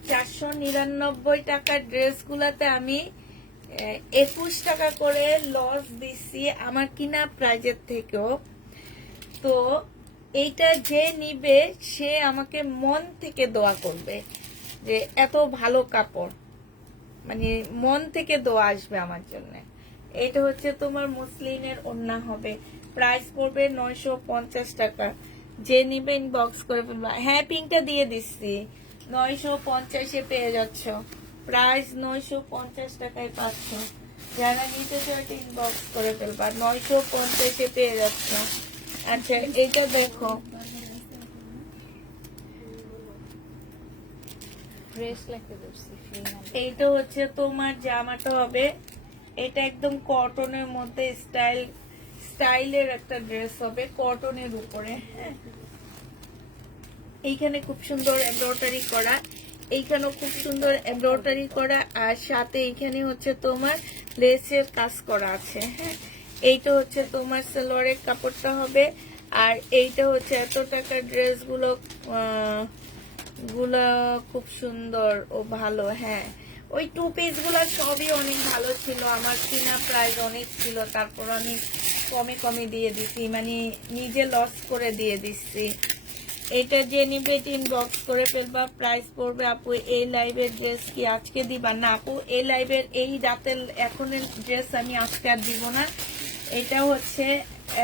499 টাকার ড্রেসগুলাতে আমি 21 টাকা করে লস দিচ্ছি আমার কিনা প্রাইজের থেকেও। তো এইটা যে নিবে সে আমাকে মন থেকে দোয়া করবে যে এত ভালো কাপড়, মানে মন থেকে দোয়া আসবে আমার জন্য। এটা হচ্ছে তোমার মুসলিনের ওড়না হবে, প্রাইস পড়বে 950 টাকা। যে নিবে ইনবক্স করে ফেলবা। হ্যাঁ, পিঙ্কটা দিয়ে দিচ্ছি, 950-এ পেয়ে যাচ্ছ। প্রাইস 950 টাকায় পাচ্ছ। যারা নিতে চাও ইনবক্স করে ফেলবা, 950-এ পেয়ে যাচ্ছ। আচ্ছা, এইটা দেখো, এইটা হচ্ছে তোমার জামাটা হবে, এটা একদম কটনের মধ্যে স্টাইলের একটা ড্রেস হবে কটনের উপরে। হ্যাঁ, এইখানে খুব সুন্দর এমব্রয়ডারি করা, এইখানেও খুব সুন্দর এমব্রয়ডারি করা, আর সাথে এইখানে হচ্ছে তোমার লেসের কাজ করা আছে। হ্যাঁ, এইটা হচ্ছে তোমার সালোয়ারের কাপড়টা হবে। আর এইটা হচ্ছে এত টাকার ড্রেসগুলো গুলা খুব সুন্দর ও ভালো। হ্যাঁ, ওই 2 পিস গুলা সবই অনেক ভালো ছিল, আমার কিনা প্রাইস অনেক ছিল, তারপর আমি কমে দিয়ে দিছি, মানে নিজে লস করে দিয়ে দিচ্ছি। এটা যে নিবে ইনবক্স করে ফেলবা। প্রাইস পড়বে আপু এই লাইভের ড্রেস কি আজকে দিবা? না আপু, এই লাইভের এই রাতের এখনের ড্রেস আমি আজকে আর দিব না। এটা হচ্ছে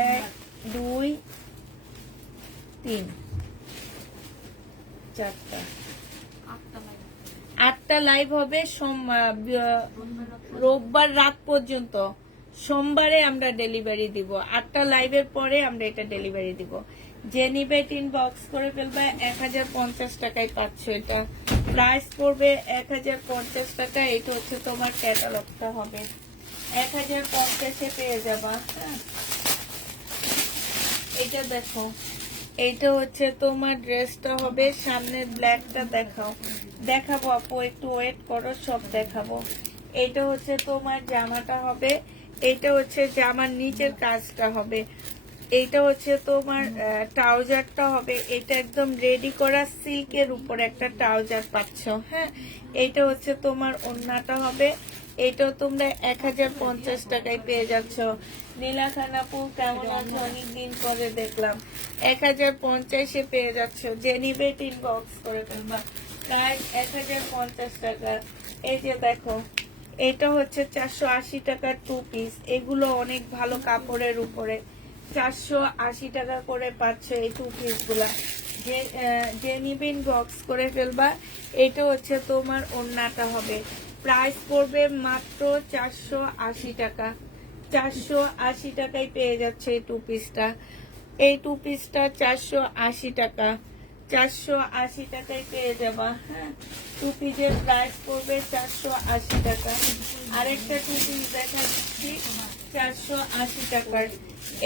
1 2 3 4টা 8টা লাইভ হবে রোববার রাত পর্যন্ত। সোমবারে আমরা ডেলিভারি দিব। 8টা লাইভের পরে আমরা এটা ডেলিভারি দিব। যে নিবে ইনবক্স করে ফেলবে। 1050 টাকায় পাচ্ছ এটা। প্রাইস পড়বে 1050 টাকা। এটা হচ্ছে তোমার ক্যাটালগটা হবে, 1050-এ পেয়ে যাবা। হ্যাঁ, এটা দেখো, এইটা হচ্ছে তোমার ড্রেসটা হবে। সামনের ব্ল্যাকটা দেখাবো আপু, একটু ওয়েট করো, সব দেখাবো। এইটা হচ্ছে তোমার জামাটা হবে, এইটা হচ্ছে জামার নিচের কাজটা হবে, এইটা হচ্ছে তোমার ট্রাউজারটা হবে। এটা একদম রেডি করা সিল্কের উপর একটা ট্রাউজার পাচ্ছ। হ্যাঁ, এইটা হচ্ছে তোমার ওড়নাটা হবে। এটাও তোমরা 1050 টাকায় পেয়ে যাচ্ছ। নীলা খানাপু কেমন আছো? অনেকদিন পরে দেখলাম। 1050-এ পেয়ে যাচ্ছ। যে নিবে ইনবক্স করে ফেলবা। প্রাইস 1050 টাকা। এই যে দেখো, এটা হচ্ছে 480 টাকার 2 পিস। এগুলো অনেক ভালো কাপড়ের উপরে, 480 টাকা করে পাচ্ছ এই 2 পিস গুলা। যে নিবে ইনবক্স করে ফেলবা। এটা হচ্ছে তোমার ওড়নাটা হবে, প্রাইস পড়বে মাত্র 480 টাকা। 480 টাকায় পেয়ে যাচ্ছে এই 2 পিসটা। এই 2 পিসটা 480 টাকা। 480 টাকায় পেয়ে যাবা। হ্যাঁ, 2 পিসের প্রাইস পড়বে 480 টাকা। আরেকটা 2 পিস দেখা দিচ্ছি 480 টাকার।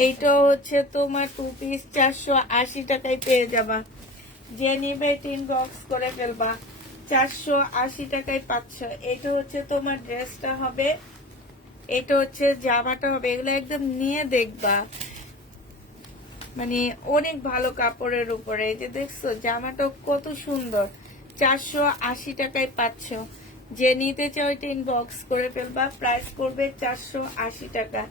এইটা হচ্ছে তোমার 2 পিস 480 টাকায় পেয়ে যাবা। যে নিবে ইনবক্স করে ফেলবা। 480 টাকায় পাচ্ছ। এটা হচ্ছে তোমার ড্রেসটা হবে, এটা হচ্ছে জামাটা হবে। এগুলো একদম নিয়ে দেখবা, মানে অনেক ভালো কাপড়ের উপরে। এই যে দেখছো জামাটা কত সুন্দর, 480 টাকায় পাচ্ছ। যে নিতে চাও এটা ইনবক্স করে ফেলবা। প্রাইস করবে 480 টাকা।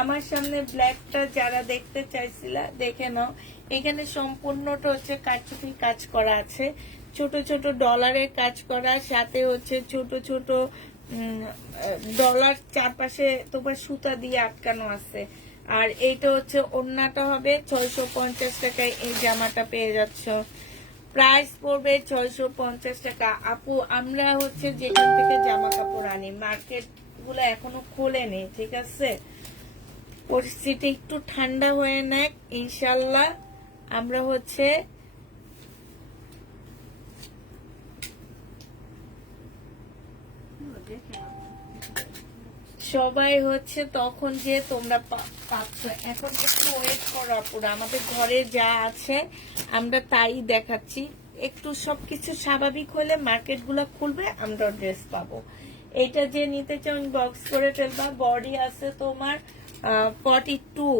আমার সামনে ব্ল্যাকটা যারা দেখতে চাইছিলা দেখে নাও। এখানে সম্পূর্ণটা হচ্ছে কারচুপি কাজ করা আছে, ছোট ছোট ডলারের কাজ করা, সাথে হচ্ছে ছোট ছোট ডলার চারপাশে তোমার সুতা দিয়ে আটকানো আছে। আর এইটা হচ্ছে ওড়নাটা হবে 650 টাকায় এই জামাটা পেয়ে যাচ্ছ। প্রাইস পড়বে 650 টাকা। আপু আমরা হচ্ছে যেখান থেকে জামা কাপড় আনি মার্কেট গুলো এখনো খোলেনি, ঠিক আছে? পরিস্থিতি একটু ঠান্ডা হয়ে নেক, ইনশাল্লাহ আমরা হচ্ছে সবাই হচ্ছে তখন যে তোমরা পাচ্ছ। এখন একটু ওয়েট করো আপুরা, আমাদের ঘরে যা আছে আমরা তাই দেখাচ্ছি। একটু সবকিছু স্বাভাবিক হলে মার্কেট গুলা খুলবে, আমরা ড্রেস পাবো। এটা যে নিতে চাও বক্স করে ফেলবা। বডি আছে তোমার 42,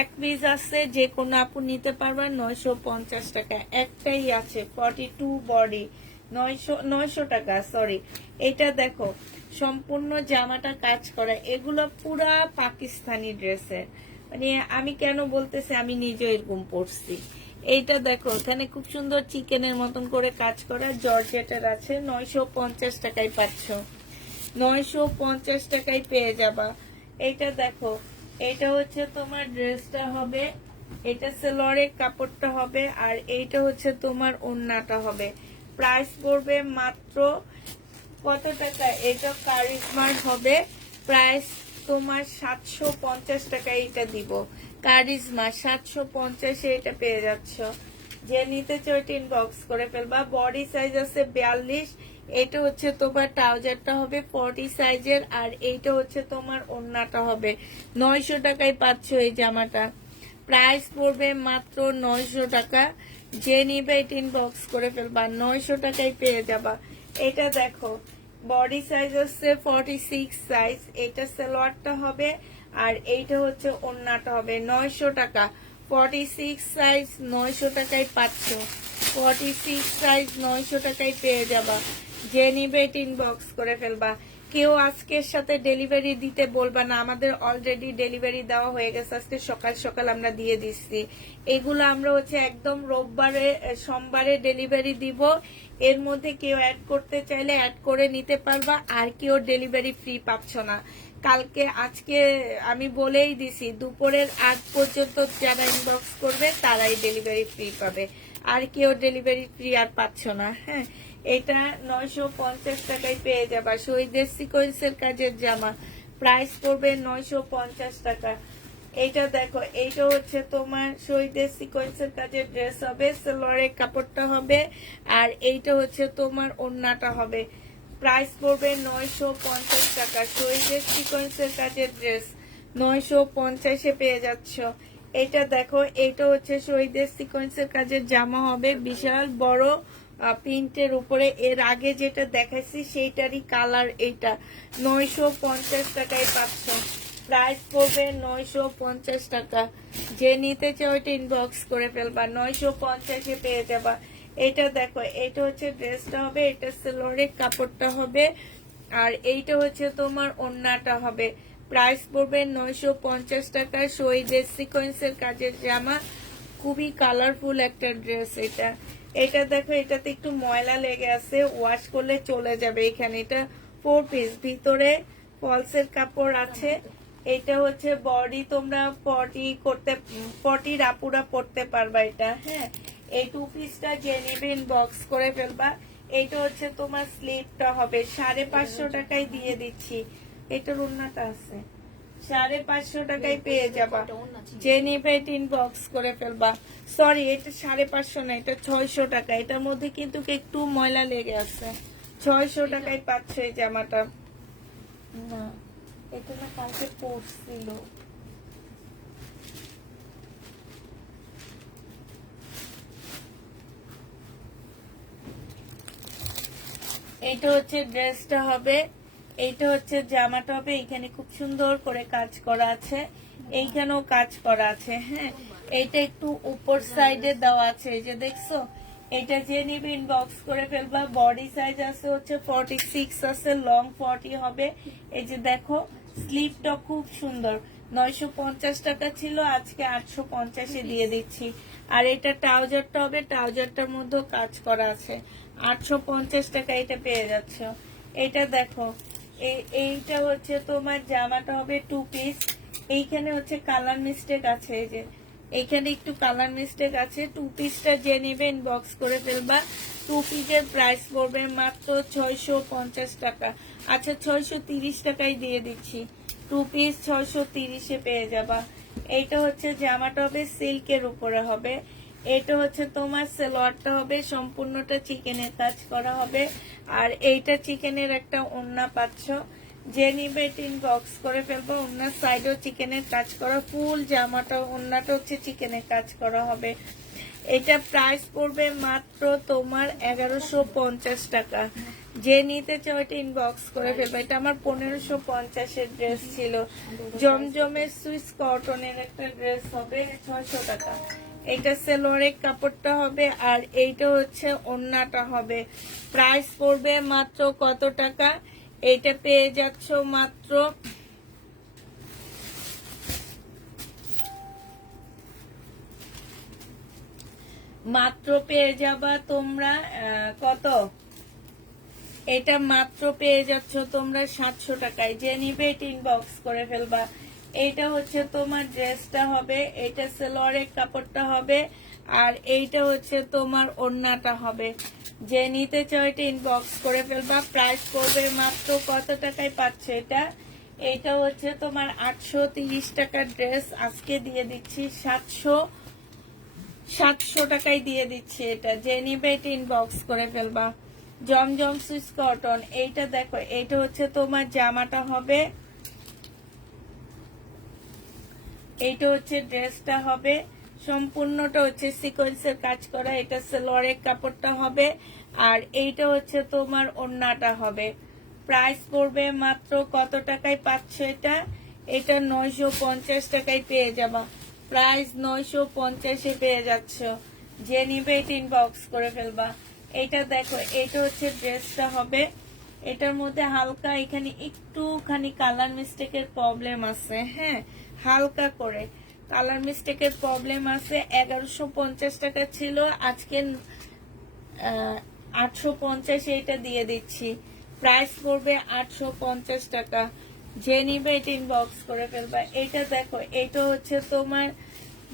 এক পিস আছে, যে কোনো আপু নিতে পারবা 950 টাকা। একটাই আছে 42 বডি 900 টাকা, সরি। এটা দেখো সম্পূর্ণ জামাটা কাজ করা, এগুলো পুরা পাকিস্তানি ড্রেসের। মানে আমি কেন বলতেছি, আমি নিজে এরকম পরছি। এইটা দেখো এখানে খুব সুন্দর চিকেনের মতন করে কাজ করা, জর্জেটের আছে। 950 টাকায় পাচ্ছ, 950 টাকায় পেয়ে যাবা। এইটা দেখো, এটা হচ্ছে তোমার ড্রেসটা হবে, এটা সেলরের কাপড়টা হবে, আর এইটা হচ্ছে তোমার ওড়নাটা হবে। প্রাইস পড়বে মাত্র কত টাকা? এটা কারিজমার হবে, প্রাইস তোমার 750 টাকা। এটা দিব কারিজমা 750 এটা পেয়ে যাচ্ছ। যে নিতে চাও ইনবক্স করে ফেলবা। বডি সাইজ আছে 42, এটা হচ্ছে তোমার ট্রাউজারটা হবে 40 সাইজের, আর এইটা হচ্ছে তোমার ওড়নাটা হবে। 900 টাকায় পাচ্ছ এই জামাটা। প্রাইস পড়বে মাত্র 900 টাকা। যে নিবে এটা ইনবক্স করে ফেলবা, 900 টাকায় পেয়ে যাবা। এটা দেখো বডি সাইজ হচ্ছে 46 সাইজ, এটা সালোয়ারটা হবে, আর এইটা হচ্ছে ওড়নাটা হবে। 900 টাকা 46 সাইজ 900 টাকায় পাচ্ছ। 46 সাইজ 900 টাকায় পেয়ে যাবা। যে নিবে এটা ইনবক্স করে ফেলবা। কেউ আজকের সাথে ডেলিভারি দিতে বলবা না, আমাদের অলরেডি ডেলিভারি দেওয়া হয়ে গেছে। আজকে সকাল সকাল আমরা দিয়ে দিচ্ছি। এগুলো আমরা হচ্ছে একদম রোববারে সোমবারে ডেলিভারি দিব। এর মধ্যে কেউ অ্যাড করতে চাইলে অ্যাড করে নিতে পারবা, আর কেউ ডেলিভারি ফ্রি পাচ্ছ না। কালকে আজকে আমি বলেই দিছি, দুপুরের আগ পর্যন্ত যারা ইনবক্স করবে তারাই ডেলিভারি ফ্রি পাবে, আর কেউ ডেলিভারি ফ্রি আর পাচ্ছ না। হ্যাঁ, এটা 950 টাকায় পেয়ে যাবা। শহীদের সিকোয়েন্সের কাজের জামা, প্রাইস পড়বে 950 টাকা। এইটা দেখো, এইটা হচ্ছে তোমার শহীদের সিকোয়েন্সের কাজের ড্রেস হবে, সালোয়ারের কাপড়টা হবে, আর এইটা হচ্ছে তোমার ওড়নাটা হবে। প্রাইস পড়বে 950 টাকা। শহীদের সিকোয়েন্সের কাজের ড্রেস 950-এ পেয়ে যাচ্ছ। এটা দেখো, এইটা হচ্ছে শহীদের সিকোয়েন্সের কাজের জামা হবে, বিশাল বড় প্রিন্টের উপরে। এর আগে যেটা দেখাইছি সেইটারই কালার এইটা। 950 টাকায় পাচ্ছ। প্রাইস পড়বে 950 টাকা। যে নিতে চাও এটা ইনবক্স করে ফেলবা, 950-এ পেয়ে যাবা। এটা দেখো, এটা হচ্ছে ড্রেসটা হবে, এটা সেলোরের কাপড়টা হবে, আর এইটা হচ্ছে তোমার ওড়নাটা হবে। প্রাইস পড়বে 950 টাকা। শহীদের সিকোয়েন্সের কাজের জামা, খুবই কালারফুল একটা ড্রেস এটা। এটা দেখো, এটাতে একটু ময়লা লেগে আছে, ওয়াশ করলে চলে যাবে। এখানে এটা 4 পিস, ভিতরে ফলসের কাপড় আছে। এটা হচ্ছে বডি, তোমরা 40 আপুরা পড়তে পারবা এটা। হ্যাঁ, এই 2 পিসটা যে নিবে ইনবক্স করে ফেলবা। এটা হচ্ছে তোমার স্লিপটা হবে, 550 টাকায় দিয়ে দিচ্ছি। এটার ওড়নাটা আছে, 550 টাকায় পেয়ে যাবা। যে নিবে এটা ইনবক্স করে ফেলবা। সরি, এটা 550 না, এটা 600 টাকা। এটার মধ্যে কিন্তু একটু ময়লা লেগে আছে। 600 টাকায় পাচ্ছ এই জামাটা। না, এটা না কালকে পরছিল। এইটা হচ্ছে ড্রেসটা হবে, এইটা হচ্ছে জামাটা হবে। এখানে খুব সুন্দর করে কাজ করা আছে, এইখানেও কাজ করা আছে। হ্যাঁ, এইটা একটু উপর সাইডে দেওয়া আছে, এই যে দেখছো। এটা যে নিবে ইনবক্স করে ফেলবা। বডি সাইজ আছে হচ্ছে 46 আছে, লং 40 হবে। এই যে দেখো, স্লিপটা খুব সুন্দর। 950 টাকা ছিল, আজকে 850-এ দিয়ে দিচ্ছি। আর এটা ট্রাউজারটা হবে, ট্রাউজারটার মধ্যেও কাজ করা আছে। 850 টাকা এটা পেয়ে যাচ্ছ। এটা দেখো, এইটা হচ্ছে তোমার জামাটা হবে 2 পিস। এইখানে হচ্ছে কালার মিস্টেক আছে, এই যে এইখানে একটু কালার মিস্টেক আছে। 2 পিসটা যে নেবে ইনবক্স করে ফেলবা। 2 পিসের প্রাইস পড়বে মাত্র 650 টাকা। আচ্ছা 630 টাকায় দিয়ে দিচ্ছি। 2 পিস 630-এ পেয়ে যাবা। এইটা হচ্ছে জামাটা হবে সিল্কের উপরে হবে। এটা হচ্ছে তোমার সালোয়ারটা হবে সম্পূর্ণটা চিকেনের কাজ করা হবে। আর এইটা চিকেনের একটা ওড়না পাচ্ছ, যে নিবে ইনবক্স করে ফেলবো। ওড়নার সাইডেও চিকেনের কাজ করা, ফুল জামাটা ওড়নাটা হচ্ছে চিকেনের কাজ করা হবে। এটা প্রাইস পড়বে মাত্র তোমার 1150 টাকা। যে নিতে চাও এটা ইনবক্স করে ফেলবো। এটা আমার 1550-এর ড্রেস ছিল, জমজমের সুইস কটনের একটা ড্রেস হবে 600 টাকা। এটা সেলোয়ারের কাপড়টা হবে, আর এইটা হচ্ছে ওড়নাটা হবে। প্রাইস পড়বে মাত্র কত টাকা? এইটা পেয়ে যাচ্ছ মাত্র পেয়ে যাবা তোমরা কত? এটা মাত্র পেয়ে যাচ্ছ তোমরা 700 টাকায়। যে নিবে এটা ইনবক্স করে ফেলবা। এইটা হচ্ছে তোমার ড্রেসটা হবে, এটা সালোয়ারের কাপড়টা হবে, আর এইটা হচ্ছে তোমার ওড়নাটা হবে। যে নিতে চাও এটা ইনবক্স করে ফেলবা। প্রাইস পড়বে মাত্র কত টাকায় পাচ্ছ এটা? এইটা হচ্ছে তোমার 830 টাকার ড্রেস, আজকে দিয়ে দিচ্ছি 700 টাকায় দিয়ে দিচ্ছি এটা। যে নিবে এটা ইনবক্স করে ফেলবা। জমজম সুইস কটন, এইটা দেখো, এইটা হচ্ছে তোমার জামাটা হবে, এইটা হচ্ছে ড্রেসটা হবে, সম্পূর্ণটা হচ্ছে সিকোয়েন্সের কাজ করা। এটা সালোয়ারের কাপড়টা হবে, আর এইটা হচ্ছে তোমার ওড়নাটা হবে। প্রাইস পড়বে মাত্র কত টাকায় পাচ্ছ এটা? এটা 950 টাকায় পেয়ে যাবা। প্রাইস 950-এ পেয়ে যাচ্ছ। যে নিবে এটা ইনবক্স করে ফেলবা। এটা দেখো, এটা হচ্ছে ড্রেসটা হবে। এটার মধ্যে হালকা এখানে একটুখানি কালার মিস্টেকের প্রবলেম আছে, হ্যাঁ, হালকা করে কালার মিস্টেকের প্রবলেম আছে। 1150 টাকা ছিল, আজকে 850 এটা দিয়ে দিচ্ছি। প্রাইস পড়বে 850 টাকা। যে নিবে এটা ইনবক্স করে ফেলবা। এটা দেখো, এটা হচ্ছে তোমার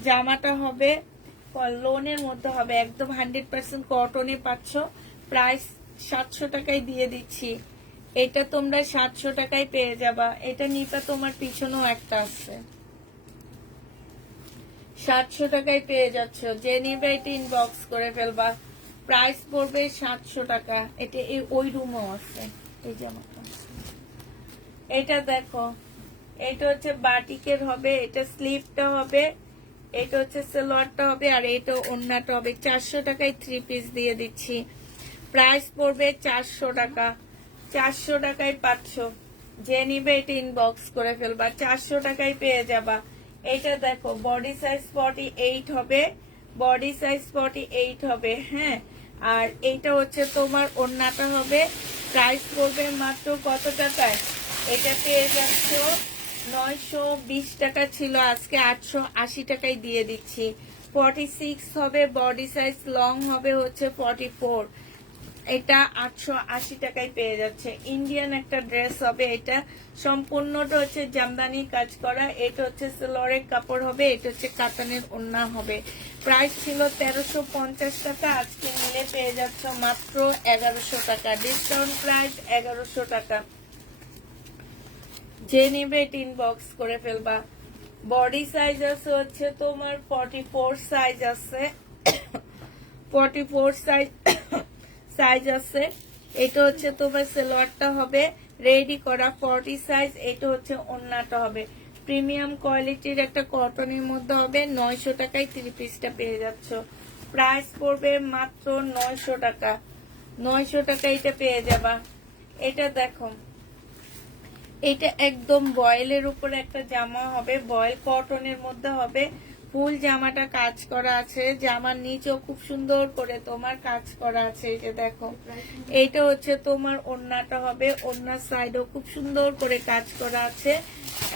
জামাটা হবে লোনের মধ্যে হবে, একদম 100% কটনে পাচ্ছ। প্রাইস 700 টাকায় দিয়ে দিচ্ছি। এটা তোমরা 700 টাকায় পেয়ে যাবা। এটা নিতে তোমার পিছনেও একটা আছে, 700 টাকায় পেয়ে যাচ্ছ। যে নিবে এটা ইনবক্স করে ফেলবা। প্রাইস পড়বে 700 টাকা। এটা ওই রুমও আছে, এই জামাটা। এটা দেখো, এটা হচ্ছে বাটিকের হবে, এটা স্লিভটা হবে, এটা হচ্ছে সালোয়ারটা হবে, আর এটা ওড়নাটা হবে। 400 টাকায় 3 পিস দিয়ে দিচ্ছি। প্রাইস পড়বে 400 টাকা। 400 টাকায় পাচ্ছ। যে নিবে এটা ইনবক্স করে ফেলবা। 400 টাকায় পেয়ে যাবা। এটা দেখো, বডি সাইজ 48 হবে, বডি সাইজ 48 হবে, হ্যাঁ। আর এইটা হচ্ছে তোমার ওড়নাটা হবে। প্রাইস পড়বে মাত্র কত টাকায়? এটা পেয়ে যাচ্ছ 920 টাকা ছিল, আজকে 880 টাকায় দিয়ে দিচ্ছি। 46 হবে বডি সাইজ, লং হবে হচ্ছে 44। এটা 880 টাকায় পেয়ে যাচ্ছে। ইন্ডিয়ান একটা ড্রেস হবে, এটা সম্পূর্ণটা হচ্ছে জামদানি কাজ করা। এটা হচ্ছে সালোয়ারের কাপড় হবে, এটা হচ্ছে কাতানের ওড়না হবে। প্রাইস ছিল 1350 টাকা, আজকে নিলে পেয়ে যাচ্ছে মাত্র 1100 টাকা। ডিসকাউন্ট প্রাইস 1100 টাকা। যে নিবে এটা ইনবক্স করে ফেলবা। বডি সাইজ আছে হচ্ছে তোমার 44 সাইজ আছে, 44 সাইজ আছে। এটা হচ্ছে তোমার সালোয়ারটা হবে রেডি করা 40 সাইজ। এটা হচ্ছে ওড়নাটা হবে। প্রিমিয়াম কোয়ালিটির একটা কটনের মধ্যে হবে। 900 টাকায় 3 পিসটা পেয়ে যাচ্ছ। প্রাইস পড়বে মাত্র 900 টাকা। 900 টাকা এটা পেয়ে যাবা। এটা দেখো, এটা একদম বয়েলের উপরে একটা জামা হবে, বয়েল কটনের মধ্যে হবে। ফুল জামাটা কাজ করা আছে, জামার নিচেও খুব সুন্দর করে তোমার কাজ করা আছে। এই যে দেখো, এইটা হচ্ছে তোমার ওড়নাটা হবে, ওড়নার সাইডেও খুব সুন্দর করে কাজ করা আছে।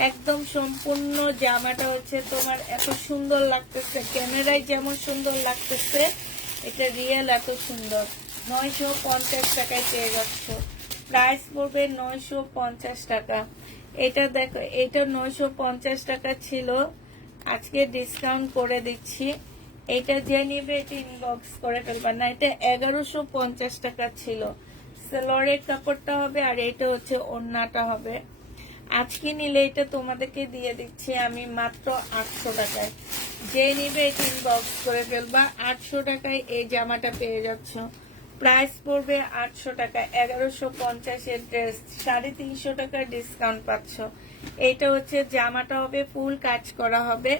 একদম সম্পূর্ণ জামাটা হচ্ছে তোমার এত সুন্দর লাগতেছে, ক্যামেরায় যেমন সুন্দর লাগতেছে এটা রিয়েল এত সুন্দর। 950 টাকায় পেয়ে যাচ্ছ। প্রাইস পড়বে 950 টাকা। এটা দেখো, এটা 950 টাকা ছিল, আজকে ডিসকাউন্ট করে দিচ্ছি। এটা যে নিবে এটা ইনবক্স করে ফেলবা, না এটা 1150 টাকা ছিল। সেলরের কাপড়টা হবে আর এটা হচ্ছে ওড়নাটা হবে। আজকে নিলে এটা তোমাদেরকে দিয়ে দিচ্ছি আমি মাত্র 800 টাকায়। যে নিবে এটা ইনবক্স করে ফেলবা, 800 টাকায় এই জামাটা পেয়ে যাচ্ছ। প্রাইস পড়বে 800 টাকা। 1150 এর ড্রেস 350 টাকার ডিসকাউন্ট পাচ্ছ। এটা হচ্ছে জামাটা হবে ফুল কাজ করা হবে,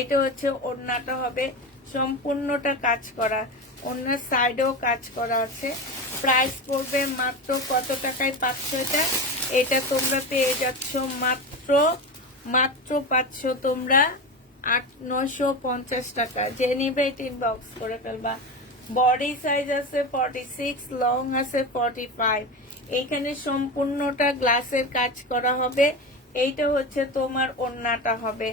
এটা হচ্ছে ওড়নাটা হবে সম্পূর্ণটা কাজ করা, ওড়নার সাইডেও কাজ করা আছে। প্রাইস পড়বে মাত্র কত টাকায় পাচ্ছ এটা? এটা তোমরা পেয়ে যাচ্ছ মাত্র পাচ্ছ তোমরা 950 টাকা। যে নিবে এটা ইনবক্স করে ফেলবা। বডি সাইজ আছে 46, লং আছে 45। এইখানে সম্পূর্ণটা গ্লাসের কাজ করা হবে, এইটা হচ্ছে তোমার ওড়নাটা হবে।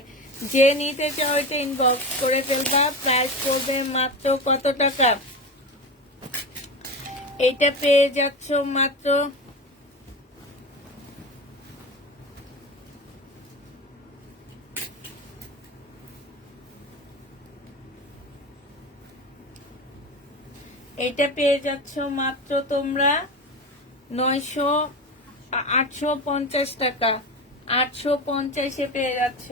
যে নিতে চাও এটা ইনবক্স করে ফেলবা। প্রাইস পড়বে মাত্র কত টাকা? এটা পেয়ে যাচ্ছ মাত্র এটা পেয়ে যাচ্ছ মাত্র তোমরা 850 টাকা। 850 পেয়ে যাচ্ছ।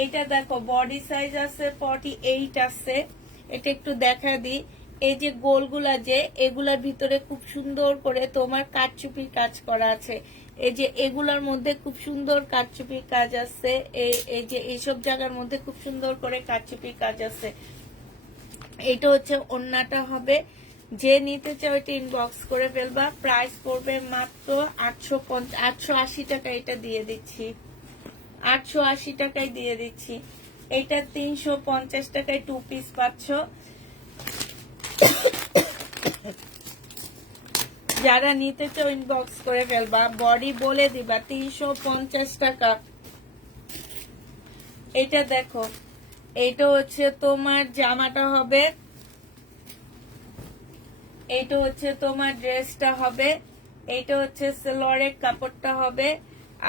এইটা দেখো বডি সাইজ আছে 48 আছে। এটা একটু দেখা দিই, এই যে গোলগুলা যে এগুলার ভিতরে খুব সুন্দর করে তোমার কারচুপির কাজ করা আছে। এই যে এগুলার মধ্যে খুব সুন্দর কারচুপির কাজ আছে, এই যে এইসব জায়গার মধ্যে খুব সুন্দর করে কারচুপির কাজ আছে। এটা হচ্ছে ওড়নাটা হবে। যে নিতে চাও এটা ইনবক্স করে ফেলবা। প্রাইস পড়বে মাত্র 880 টাকা। এটা দিয়ে দিচ্ছি 880 টাকায় দিয়ে দিচ্ছি। এটা 350 টাকায় 2 পিস পাচ্ছ। যারা নিতে চাও ইনবক্স করে ফেলবা। বডি বলে দিবা 350 টাকা। এটা দেখো, এটা হচ্ছে তোমার জামাটা হবে, এইটা হচ্ছে তোমার ড্রেসটা হবে, এইটা হচ্ছে সেলোয়ারের কাপড়টা হবে,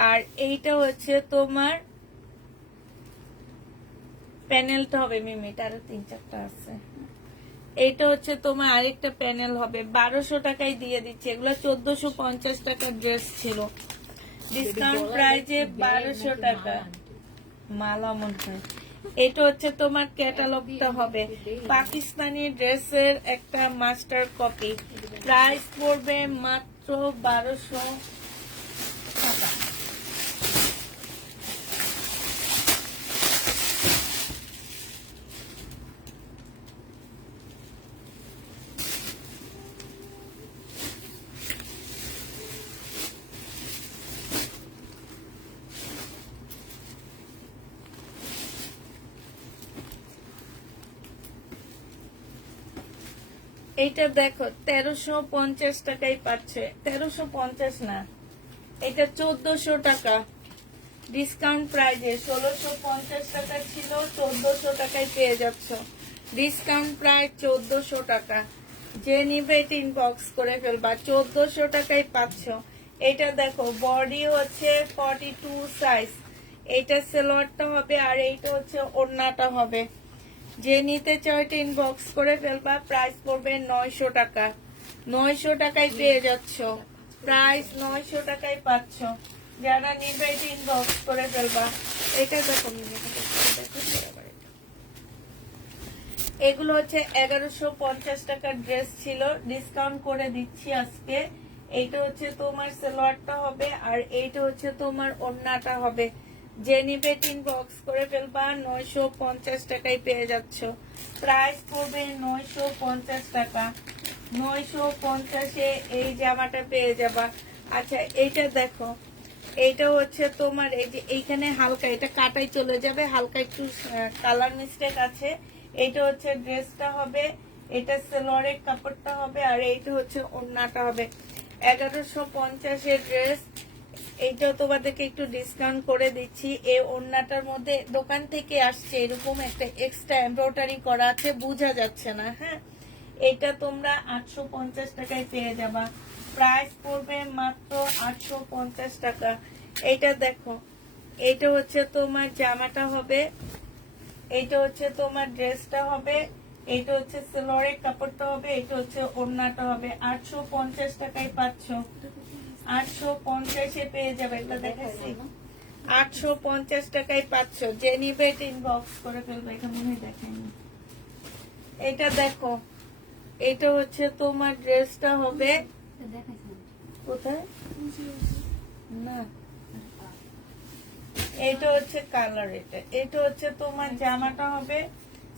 আর এইটা হচ্ছে তোমার প্যানেলটা হবে। মিমিটা আরো 3-4টা আছে। এইটা হচ্ছে তোমার আরেকটা প্যানেল হবে। 1200 টাকায় দিয়ে দিচ্ছে। এগুলো 1450 টাকার ড্রেস ছিল, ডিসকাউন্ট প্রাইজে 1200 টাকা। মালা মনে হয়। এটা হচ্ছে তোমার ক্যাটালগটা হবে, পাকিস্তানি ড্রেসের একটা মাস্টার কপি। প্রাইস পড়বে মাত্র 1200 টাকা। এইটা দেখো 1350 টাকায় পাচ্ছে। 1350 না, এটা 1400 টাকা ডিসকাউন্ট প্রাইজে। 1650 টাকা ছিল, 1400 টাকায় পেয়ে যাচ্ছ। ডিসকাউন্ট প্রাইস 1400 টাকা। যে নিবে এটা ইনবক্স করে ফেলবা। 1400 টাকায় পাচ্ছ। এটা দেখো বডি হচ্ছে 42 সাইজ, এইটা সেলোয়ারটা হবে আর এইটা হচ্ছে ওড়নাটা হবে। যে নিতে চাও এটা ইনবক্স করে ফেলবা। প্রাইস পড়বে 900 টাকা। 900 টাকায় পেয়ে যাচ্ছ। প্রাইস 900 টাকায় পাচ্ছ। যারা নিবে এটা ইনবক্স করে ফেলবা। এটা দেখো, এগুলো হচ্ছে 1150 টাকার ড্রেস ছিল, ডিসকাউন্ট করে দিচ্ছি আজকে। এইটা হচ্ছে তোমার সালোয়ারটা হবে আর এইটা হচ্ছে তোমার ওড়নাটা হবে। যে নিবে ইনবক্স করে ফেলবা। 950 টাকায় পেয়ে যাচ্ছ। প্রাইস পড়বে 950 টাকা। 950-এ এই জামাটা পেয়ে যাবা। আচ্ছা এইটা দেখো, এইটা হচ্ছে তোমার এই যে এইখানে হালকা এটা কাটাই চলে যাবে, হালকা একটু কালার মিস্টেক আছে। এইটা হচ্ছে ড্রেসটা হবে, এটা সেলোয়ারের কাপড়টা হবে আর এইটা হচ্ছে ওড়নাটা হবে। 1150-এর ড্রেস। এইটাও তোমাদেরকে একটু ডিসকাউন্ট করে দিচ্ছি। এই ওড়নাটার মধ্যে দোকান থেকে আসছে এরকম একটা এক্সট্রা এমব্রয়ডারি করা আছে, বোঝা যাচ্ছে না। হ্যাঁ, এটা তোমরা 850 টাকায় পেয়ে যাবা। প্রাইস পড়বে মাত্র 850 টাকা। এইটা দেখো, এইটা হচ্ছে তোমার জামাটা হবে, এইটা হচ্ছে তোমার ড্রেসটা হবে, এইটা হচ্ছে সেলোয়ারের কাপড়টা হবে, এটা হচ্ছে ওড়নাটা হবে। 850 টাকায় পাচ্ছ, 850-এ পেয়ে যাবে। এটা দেখাচ্ছি, 850 টাকায় পাচ্ছ। যে নিবে এটা ইনবক্স করে ফেলবে। এটা মনে হয় দেখায়নি। এটা দেখো, এটা হচ্ছে তোমার ড্রেসটা হবে, দেখাইছি কোথায় না, এটা হচ্ছে কালার, এটা হচ্ছে তোমার জামাটা হবে,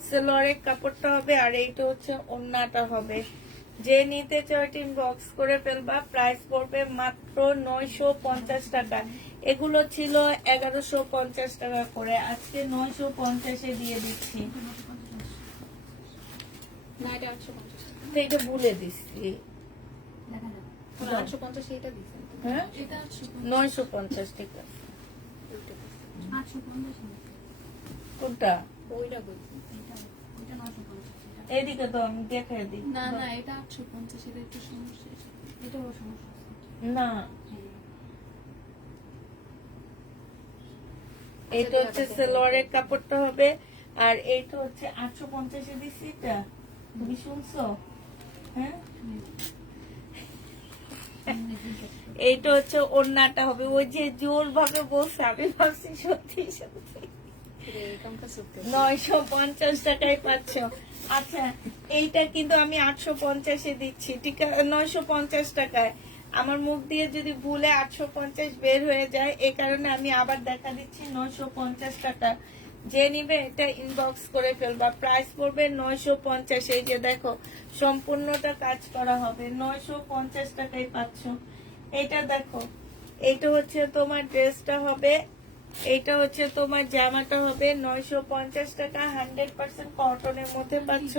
সেলোয়ারের কাপড়টা হবে, আর এইটা হচ্ছে ওড়নাটা হবে। যে নিতে চাও ইনবক্স করে ফেলবা। প্রাইস পড়বে মাত্র 950 টাকা। এগুলো ছিল 1150 টাকা করে, আজকে 950-এ দিয়ে দিচ্ছি। না এটা 850 তো এটা ভুলে দিচ্ছি, দেখা যাবে। 850 এটা দিছেন তো। হ্যাঁ এটা 850 950, ঠিক আছে। 850 কোনটা? ওইটা বলছি। এটা ওইটা 950 এটা এদিকে তো আমি দেখে দিই। না না এটা 850 এটা একটু সমস্যা। এটাও সমস্যা আছে। না, হ্যাঁ। এইটা হচ্ছে সেলোয়ারের কাপড়টা হবে, আর এইটা হচ্ছে 850-এ দিচ্ছি। এটা তুমি শুনছো? হ্যাঁ, এইটা হচ্ছে ওড়নাটা হবে। ওই যে জোর ভাবে বলছে, আমি ভাবছি সত্যি সত্যি। 950 টাকায় পাচ্ছ। আচ্ছা, এইটা কিন্তু আমি 850-এ দিচ্ছি, ঠিক আছে, 950 টাকায়। আমার মুখ দিয়ে যদি ভুলে 850 বের হয়ে যায়, এই কারণে আমি আবার দেখা দিচ্ছি 950 টাকা। যে নিবে এটা ইনবক্স করে ফেলবা। প্রাইস পড়বে 950। এই যে দেখো, সম্পূর্ণটা কাজ করা হবে, 950 টাকায় পাচ্ছ। এটা দেখো, এইটা হচ্ছে তোমার ড্রেসটা হবে, এইটা হচ্ছে তোমার জামাটা হবে। 950 টাকা, 100% কটনের মধ্যে পাচ্ছ,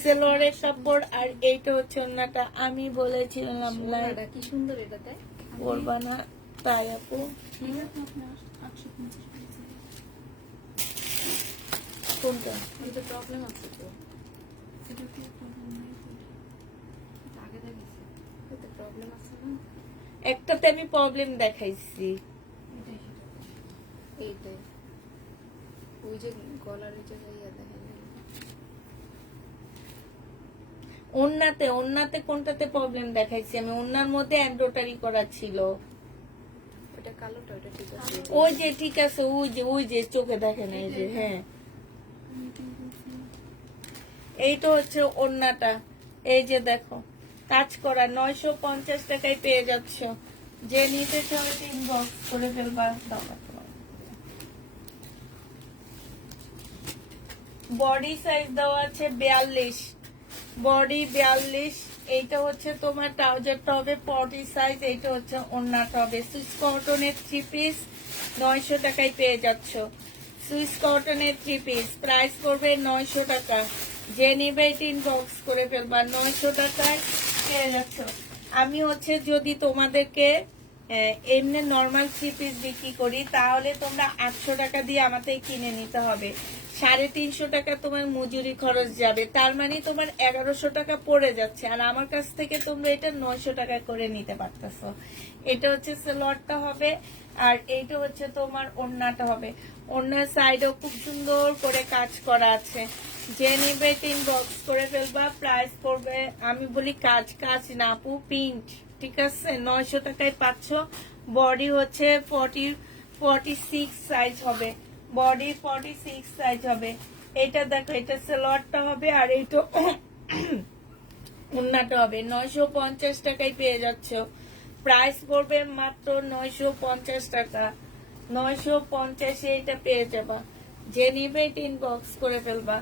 সেলোয়ারের কাপড়। আর এইটা হচ্ছে ওড়নাটা। আমি বলেছিলাম এটা কি সুন্দর এটাতে। পরবা না, তাই আপু। এটা তো আপনার 850 টাকা। কোনটা? এটা প্রবলেম আছে তো। এটা কি প্রবলেম নাই তো? এটা আগে দেখাইছি। এটা প্রবলেম আছে না। একটাতে আমি প্রবলেম দেখাইছি। এটাই সেটা। এইটাই ওই যে গলার এই জায়গায় ইয়া দেখেন ওড়নাতে কোনটাতে প্রবলেম দেখাইছি আমি? ওড়নার মধ্যে এমব্রয়ডারি করা ছিল। ওটা কালোটা ওটা ঠিক আছে। ওই যে ঠিক আছে, ওই যে চোখে দেখেন, এই যে, হ্যাঁ, এইটা হচ্ছে ওড়নাটা। এই যে দেখো, কাজ করা, 950 টাকায় পেয়ে যাচ্ছ। যে নিতে চাও ইনবক্স করে ফেলবা। বডি সাইজ দেওয়া আছে 42, বডি 42। এইটা হচ্ছে তোমার ট্রাউজারটা হবে 40 সাইজ, এইটা হচ্ছে ওড়নাটা হবে। সুইস কটনের 3 পিস 900 টাকায় পেয়ে যাচ্ছ। সুইস কটনের 3 পিস প্রাইস পড়বে 900 টাকা। যে নিবে এটা ইনবক্স করে ফেলবা, 900 টাকায় পেয়ে যাচ্ছ। আমি হচ্ছে যদি তোমাদেরকে এমনি নর্মাল 3 পিস বিক্রি করি, তাহলে তোমরা 800 টাকা দিয়ে আমাদের কিনে নিতে হবে। 350 টাকা তোমার মজুরি খরচ যাবে, তার মানে তোমার 1100 টাকা পড়ে যাচ্ছে। আর আমার কাছ থেকে তোমরা এটা 900 টাকা করে নিতে পারতেছো। এটা হচ্ছে সেলোয়ারটা হবে, আর এইটা হচ্ছে তোমার ওড়নাটা হবে। ওড়নার সাইডেও খুব সুন্দর করে কাজ করা আছে। যে নিবে ইনবক্স করে ফেলবা। প্রাইস পড়বে, আমি বলি কাজ না আপু, প্রিন্ট, ঠিক আছে, 900 টাকায় পাচ্ছ। বডি হচ্ছে 46 সাইজ হবে, বডি 46 সাইজ হবে। এটা দেখো, এটা সালোয়ারটা হবে, আর এইটা ওড়নাটা হবে। 950 টাকায় পেয়ে যাচ্ছ। প্রাইস পড়বে মাত্র 950 টাকা। 950-এ এটা পেয়ে যাবা। যে নিবে এটা ইনবক্স করে ফেলবা।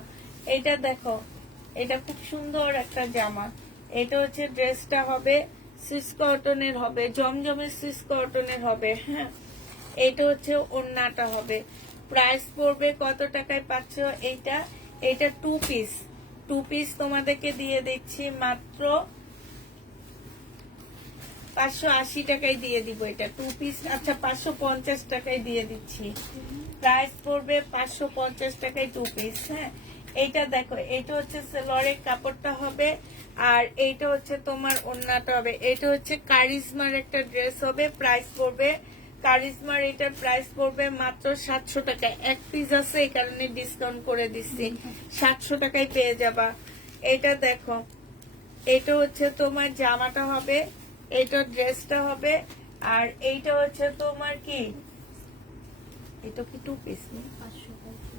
এটা দেখো, এটা খুব সুন্দর একটা জামা। এটা হচ্ছে ড্রেসটা হবে, সুইস কটনের হবে, জমজমের সুইস কটনের হবে। হ্যাঁ, এটা হচ্ছে ওড়নাটা হবে। প্রাইস পড়বে কত টাকায় পাচ্ছ এইটা? এটা 2 পিস তোমাদেরকে দিয়ে দিচ্ছি মাত্র 580 টাকায় দিয়ে দিব। এটা 2 পিস, আচ্ছা 550 টাকায় দিয়ে দিচ্ছি। প্রাইস পড়বে 550 টাকায় 2 পিস। হ্যাঁ, এইটা দেখো, এটা হচ্ছে সেলোয়ারের কাপড়টা হবে, আর এইটা হচ্ছে তোমার ওড়নাটা হবে। এটা হচ্ছে কারিজমার একটা ড্রেস হবে। প্রাইস পড়বে কারিজমার এটার প্রাইস পড়বে মাত্র 700 টাকা। এক পিস আছে এই কারণে ডিসকাউন্ট করে দিচ্ছি, 700 টাকায় পেয়ে যাবা। এটা দেখো, এটা হচ্ছে তোমার জামাটা হবে, এটা ড্রেসটা হবে, আর এইটা হচ্ছে তোমার কি, এটা কি 2 পিস নেই? 550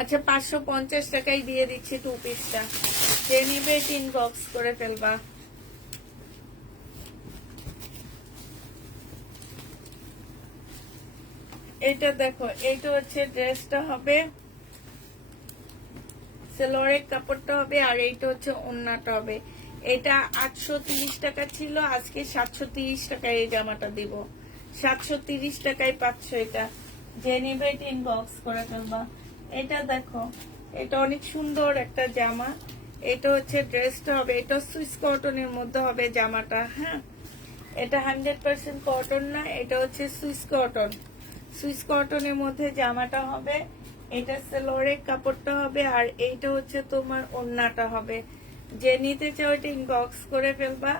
আচ্ছা 550 টাকায় দিয়ে দিচ্ছি 2 পিসটা। যে নিবে ইনবক্স করে ফেলবা। এটা দেখো, এইটা হচ্ছে ড্রেসটা হবে, সেলোয়ারের কাপড়টা হবে, আর এইটা হচ্ছে ওড়নাটা হবে। এটা 830 টাকা ছিল, আজকে 730 টাকায় এই জামাটা দিব। 730 টাকায় পাচ্ছ এটা। যে নিবে ইনবক্স করে ফেলবা। এটা দেখো, এটা অনেক সুন্দর একটা জামা। এটা হচ্ছে ড্রেসটা হবে, এটা সুইস কটনের মধ্যে হবে জামাটা। হ্যাঁ, এটা 100% কটন না, এটা হচ্ছে সুইস কটন। সুইস কটনের মধ্যে জামাটা হবে, এটা সেলোয়ারের কাপড়টা হবে, আর এইটা হচ্ছে তোমার ওড়নাটা হবে। যে নিতে চাও এটা ইনবক্স করে ফেলবা।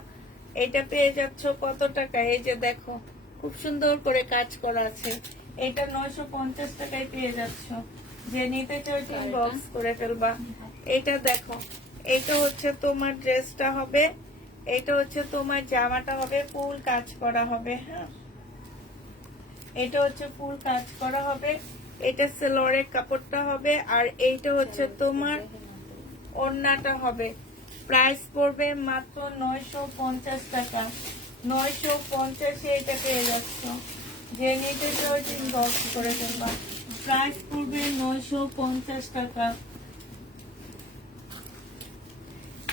এটা পেয়ে যাচ্ছ কত টাকা? এই যে দেখো, খুব সুন্দর করে কাজ করা আছে। এটা 950 টাকায় পেয়ে যাচ্ছ। যে নিতে চাও এটা ইনবক্স করে ফেলবা। এটা দেখো, এটা হচ্ছে তোমার ড্রেসটা হবে, এটা হচ্ছে তোমার জামাটা হবে, ফুল কাজ করা হবে। হ্যাঁ, এটা হচ্ছে ফুল কাজ করা হবে, এটা সেলোয়ারের কাপড়টা হবে, আর এইটা হচ্ছে তোমার ওড়নাটা হবে। প্রাইস পড়বে মাত্র 950 টাকা। 950 এটা পেয়ে যাচ্ছ। যে নিতে চাও ইনবক্স করে ফেলবা। প্রাইস পড়বে 950 টাকা।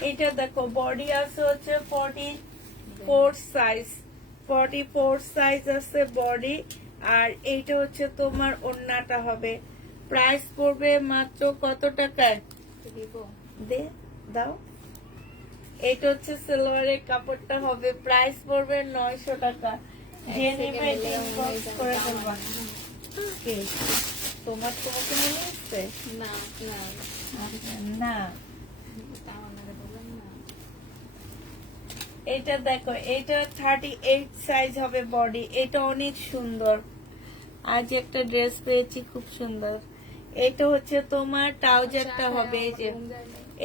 এটা দেখো, বডি আছে হচ্ছে 44 সাইজ, 44 সাইজ আছে বডি, আর এইটা হচ্ছে তোমার ওড়নাটা হবে। প্রাইস পড়বে মাত্র কত টাকায়? দিব দে দাও। এইটা হচ্ছে সালোয়ারের কাপড়টা হবে, প্রাইস পড়বে 900 টাকা। যে নিবে ইনবক্স করে ফেলবা। কে? তোমাকে মনে হচ্ছে না না না? তাও আমারে বলেন না। এটা দেখো, এটা 38 সাইজ হবে বডি। এটা অনেক সুন্দর। আজ একটা ড্রেস পেয়েছি খুব সুন্দর। এটা হচ্ছে তোমার ট্রাউজারটা হবে, এই যে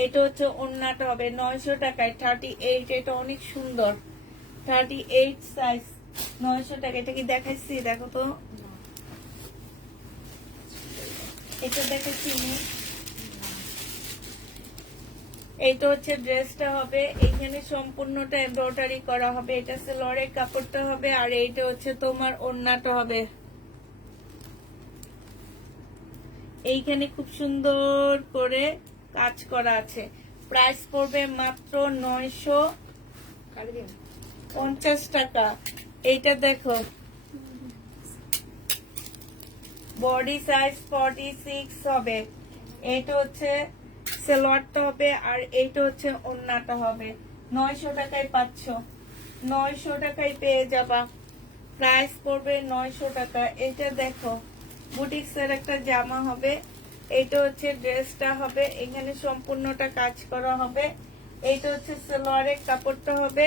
এটা হচ্ছে ওড়নাটা হবে। 900 টাকায় 38। এটা অনেক সুন্দর, 38 সাইজ, 900 টাকা। এটা কি দেখাইছি? দেখো তো, এটা দেখাচ্ছি নি? এইটা হচ্ছে ড্রেসটা হবে, এইখানে সম্পূর্ণটা এমব্রয়ডারি করা হবে। এটা সেলোয়ারের কাপড়টা হবে, আর এইটা হচ্ছে তোমার ওড়নাটা হবে। এইখানে খুব সুন্দর করে কাজ করা আছে। প্রাইস পড়বে মাত্র 950 টাকা। এইটা দেখো, বডি সাইজ 46 হবে। এইটা হচ্ছে সালোয়ারটা হবে, আর এইটা হচ্ছে ওড়নাটা হবে। 900 টাকায় পাচ্ছ। 900 টাকায় পেয়ে যাবা। প্রাইস পড়বে 900 টাকা। এটা দেখো, বুটিক্সের একটা জামা হবে, এইটা হচ্ছে ড্রেসটা হবে, এখানে সম্পূর্ণটা কাজ করা হবে। এইটা হচ্ছে সালোয়ারের কাপড়টা হবে,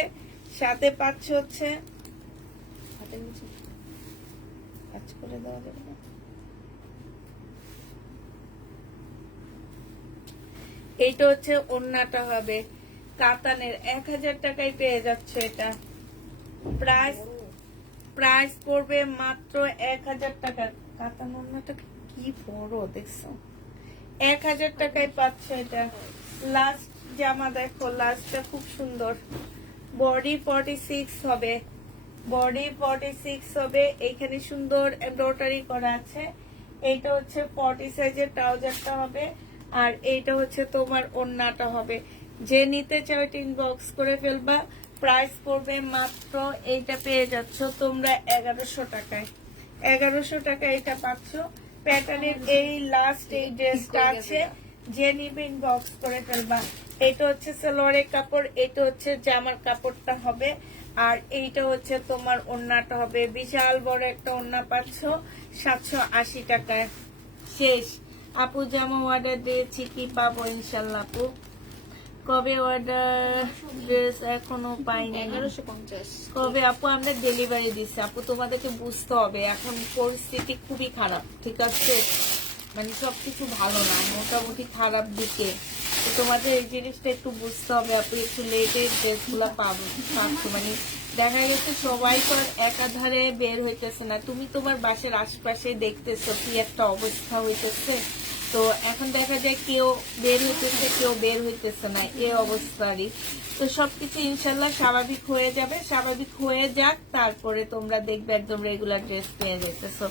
সাথে পাচ্ছ হচ্ছে হাতের নিচে কাজ করে দেওয়া যাবে না? এইটা হচ্ছে ওড়নাটা হবে কাতানের। 1000 টাকায় পেয়ে যাচ্ছে এটা। প্রাইস পড়বে মাত্র 1000 টাকা। কাতান ওড়নাটা কি বড় দেখছো? 1000 টাকায় পাচ্ছে এটা। লাস্ট জামা দেখো, লাস্টটা খুব সুন্দর। বডি 46 হবে, বডি 46 হবে। এইখানে সুন্দর এমব্রয়ডারি করা আছে। এইটা হচ্ছে 40 সাইজের ট্রাউজারটা হবে, আর এইটা হচ্ছে তোমার ওড়নাটা হবে। যে নিতে চাও এটা ইনবক্স করে ফেলবা। প্রাইস পড়বে মাত্র, এইটা পেয়ে যাচ্ছ তোমরা 1100 টাকায়। 1100 টাকা এটা পাচ্ছ। প্যাটার্নের এই লাস্ট এই ড্রেসটা আছে, যে নিবে ইনবক্স করে ফেলবা। এটা হচ্ছে সালোয়ারের কাপড়, এটা হচ্ছে জামার কাপড়টা হবে, আর এইটা হচ্ছে তোমার ওড়নাটা হবে। বিশাল বড় একটা ওড়না পাচ্ছ 780 টাকায়। শেষ। আপু জামা অর্ডার দিয়েছি, কি পাবো ইনশাল্লাহ আপু? কবে অর্ডার? ড্রেস এখনো পাইনি। 1150। কবে আপু? আমরা ডেলিভারি দিচ্ছি আপু, তোমাদেরকে বুঝতে হবে এখন পরিস্থিতি খুবই খারাপ, ঠিক আছে? মানে সবকিছু ভালো না, মোটামুটি খারাপ দিকে। তো তোমাদের এই জিনিসটা একটু বুঝতে হবে আপু, একটু লেটে ড্রেস গুলা পাচ্ছ। মানে দেখা গেছে সবাই তো আর একাধারে বের হইতেছে না, তুমি তোমার বাসার আশপাশে দেখতেছো কি একটা অবস্থা হইতেছে। তো এখন দেখা যায় কেউ বের হইতেছে, কেউ বের হইতেছে না, এই অবস্থারই। তো সবকিছু ইনশাল্লাহ স্বাভাবিক হয়ে যাবে, স্বাভাবিক হয়ে যাক, তারপরে তোমরা দেখবে একদম রেগুলার ড্রেস পেয়ে যেতেছো।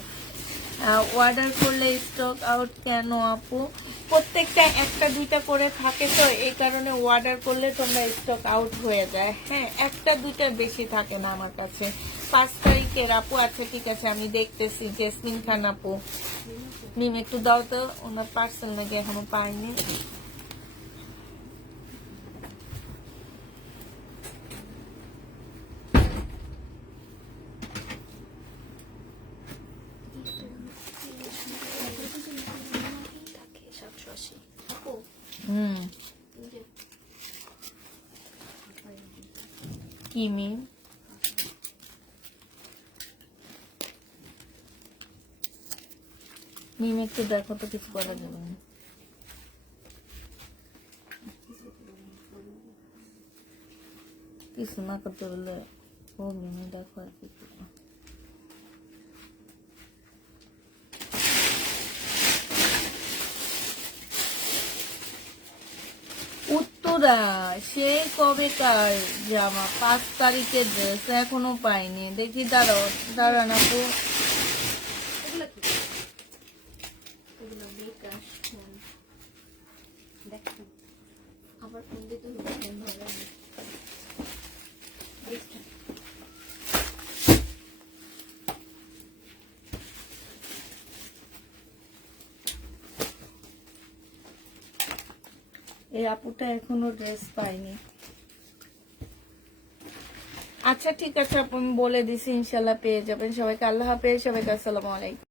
অর্ডার করলে স্টক আউট কেন আপু? প্রত্যেকটা একটা দুইটা করে থাকে, তো এই কারণে অর্ডার করলে তোমরা স্টক আউট হয়ে যায়। হ্যাঁ, একটা দুইটার বেশি থাকে না আমার কাছে। 5 তারিখের আপু, আচ্ছা ঠিক আছে আমি দেখতেছি। জেসমিন খান আপু, মিম একটু দাও তো, ওনার পার্সেল নাকি এখনো পাইনি। থাকে 780। আপু হুম, এই যে কি মিম? মিম একটু দেখো তো, কিছু করা যাবে না। কিছু না করতে বললে ও মিমে দেখো আর কি করবো। উত্তরা সে কবেকার জামা, 5 তারিখের ড্রেস এখনো পাইনি। দেখি দাঁড়ান আপু। এগুলা কি? এগুলা বিকাশ ফোন। দেখো আবার ফোন দিতে হবে, ফোন ধরে না। দেখো এই আপুটা এখনো ড্রেস পাইনি। আচ্ছা ঠিক আছে আপু, আমি বলে দিছি ইনশাল্লাহ পেয়ে যাবেন। সবাইকে আল্লাহ হাফেজ, সবাইকে আসসালামু আলাইকুম।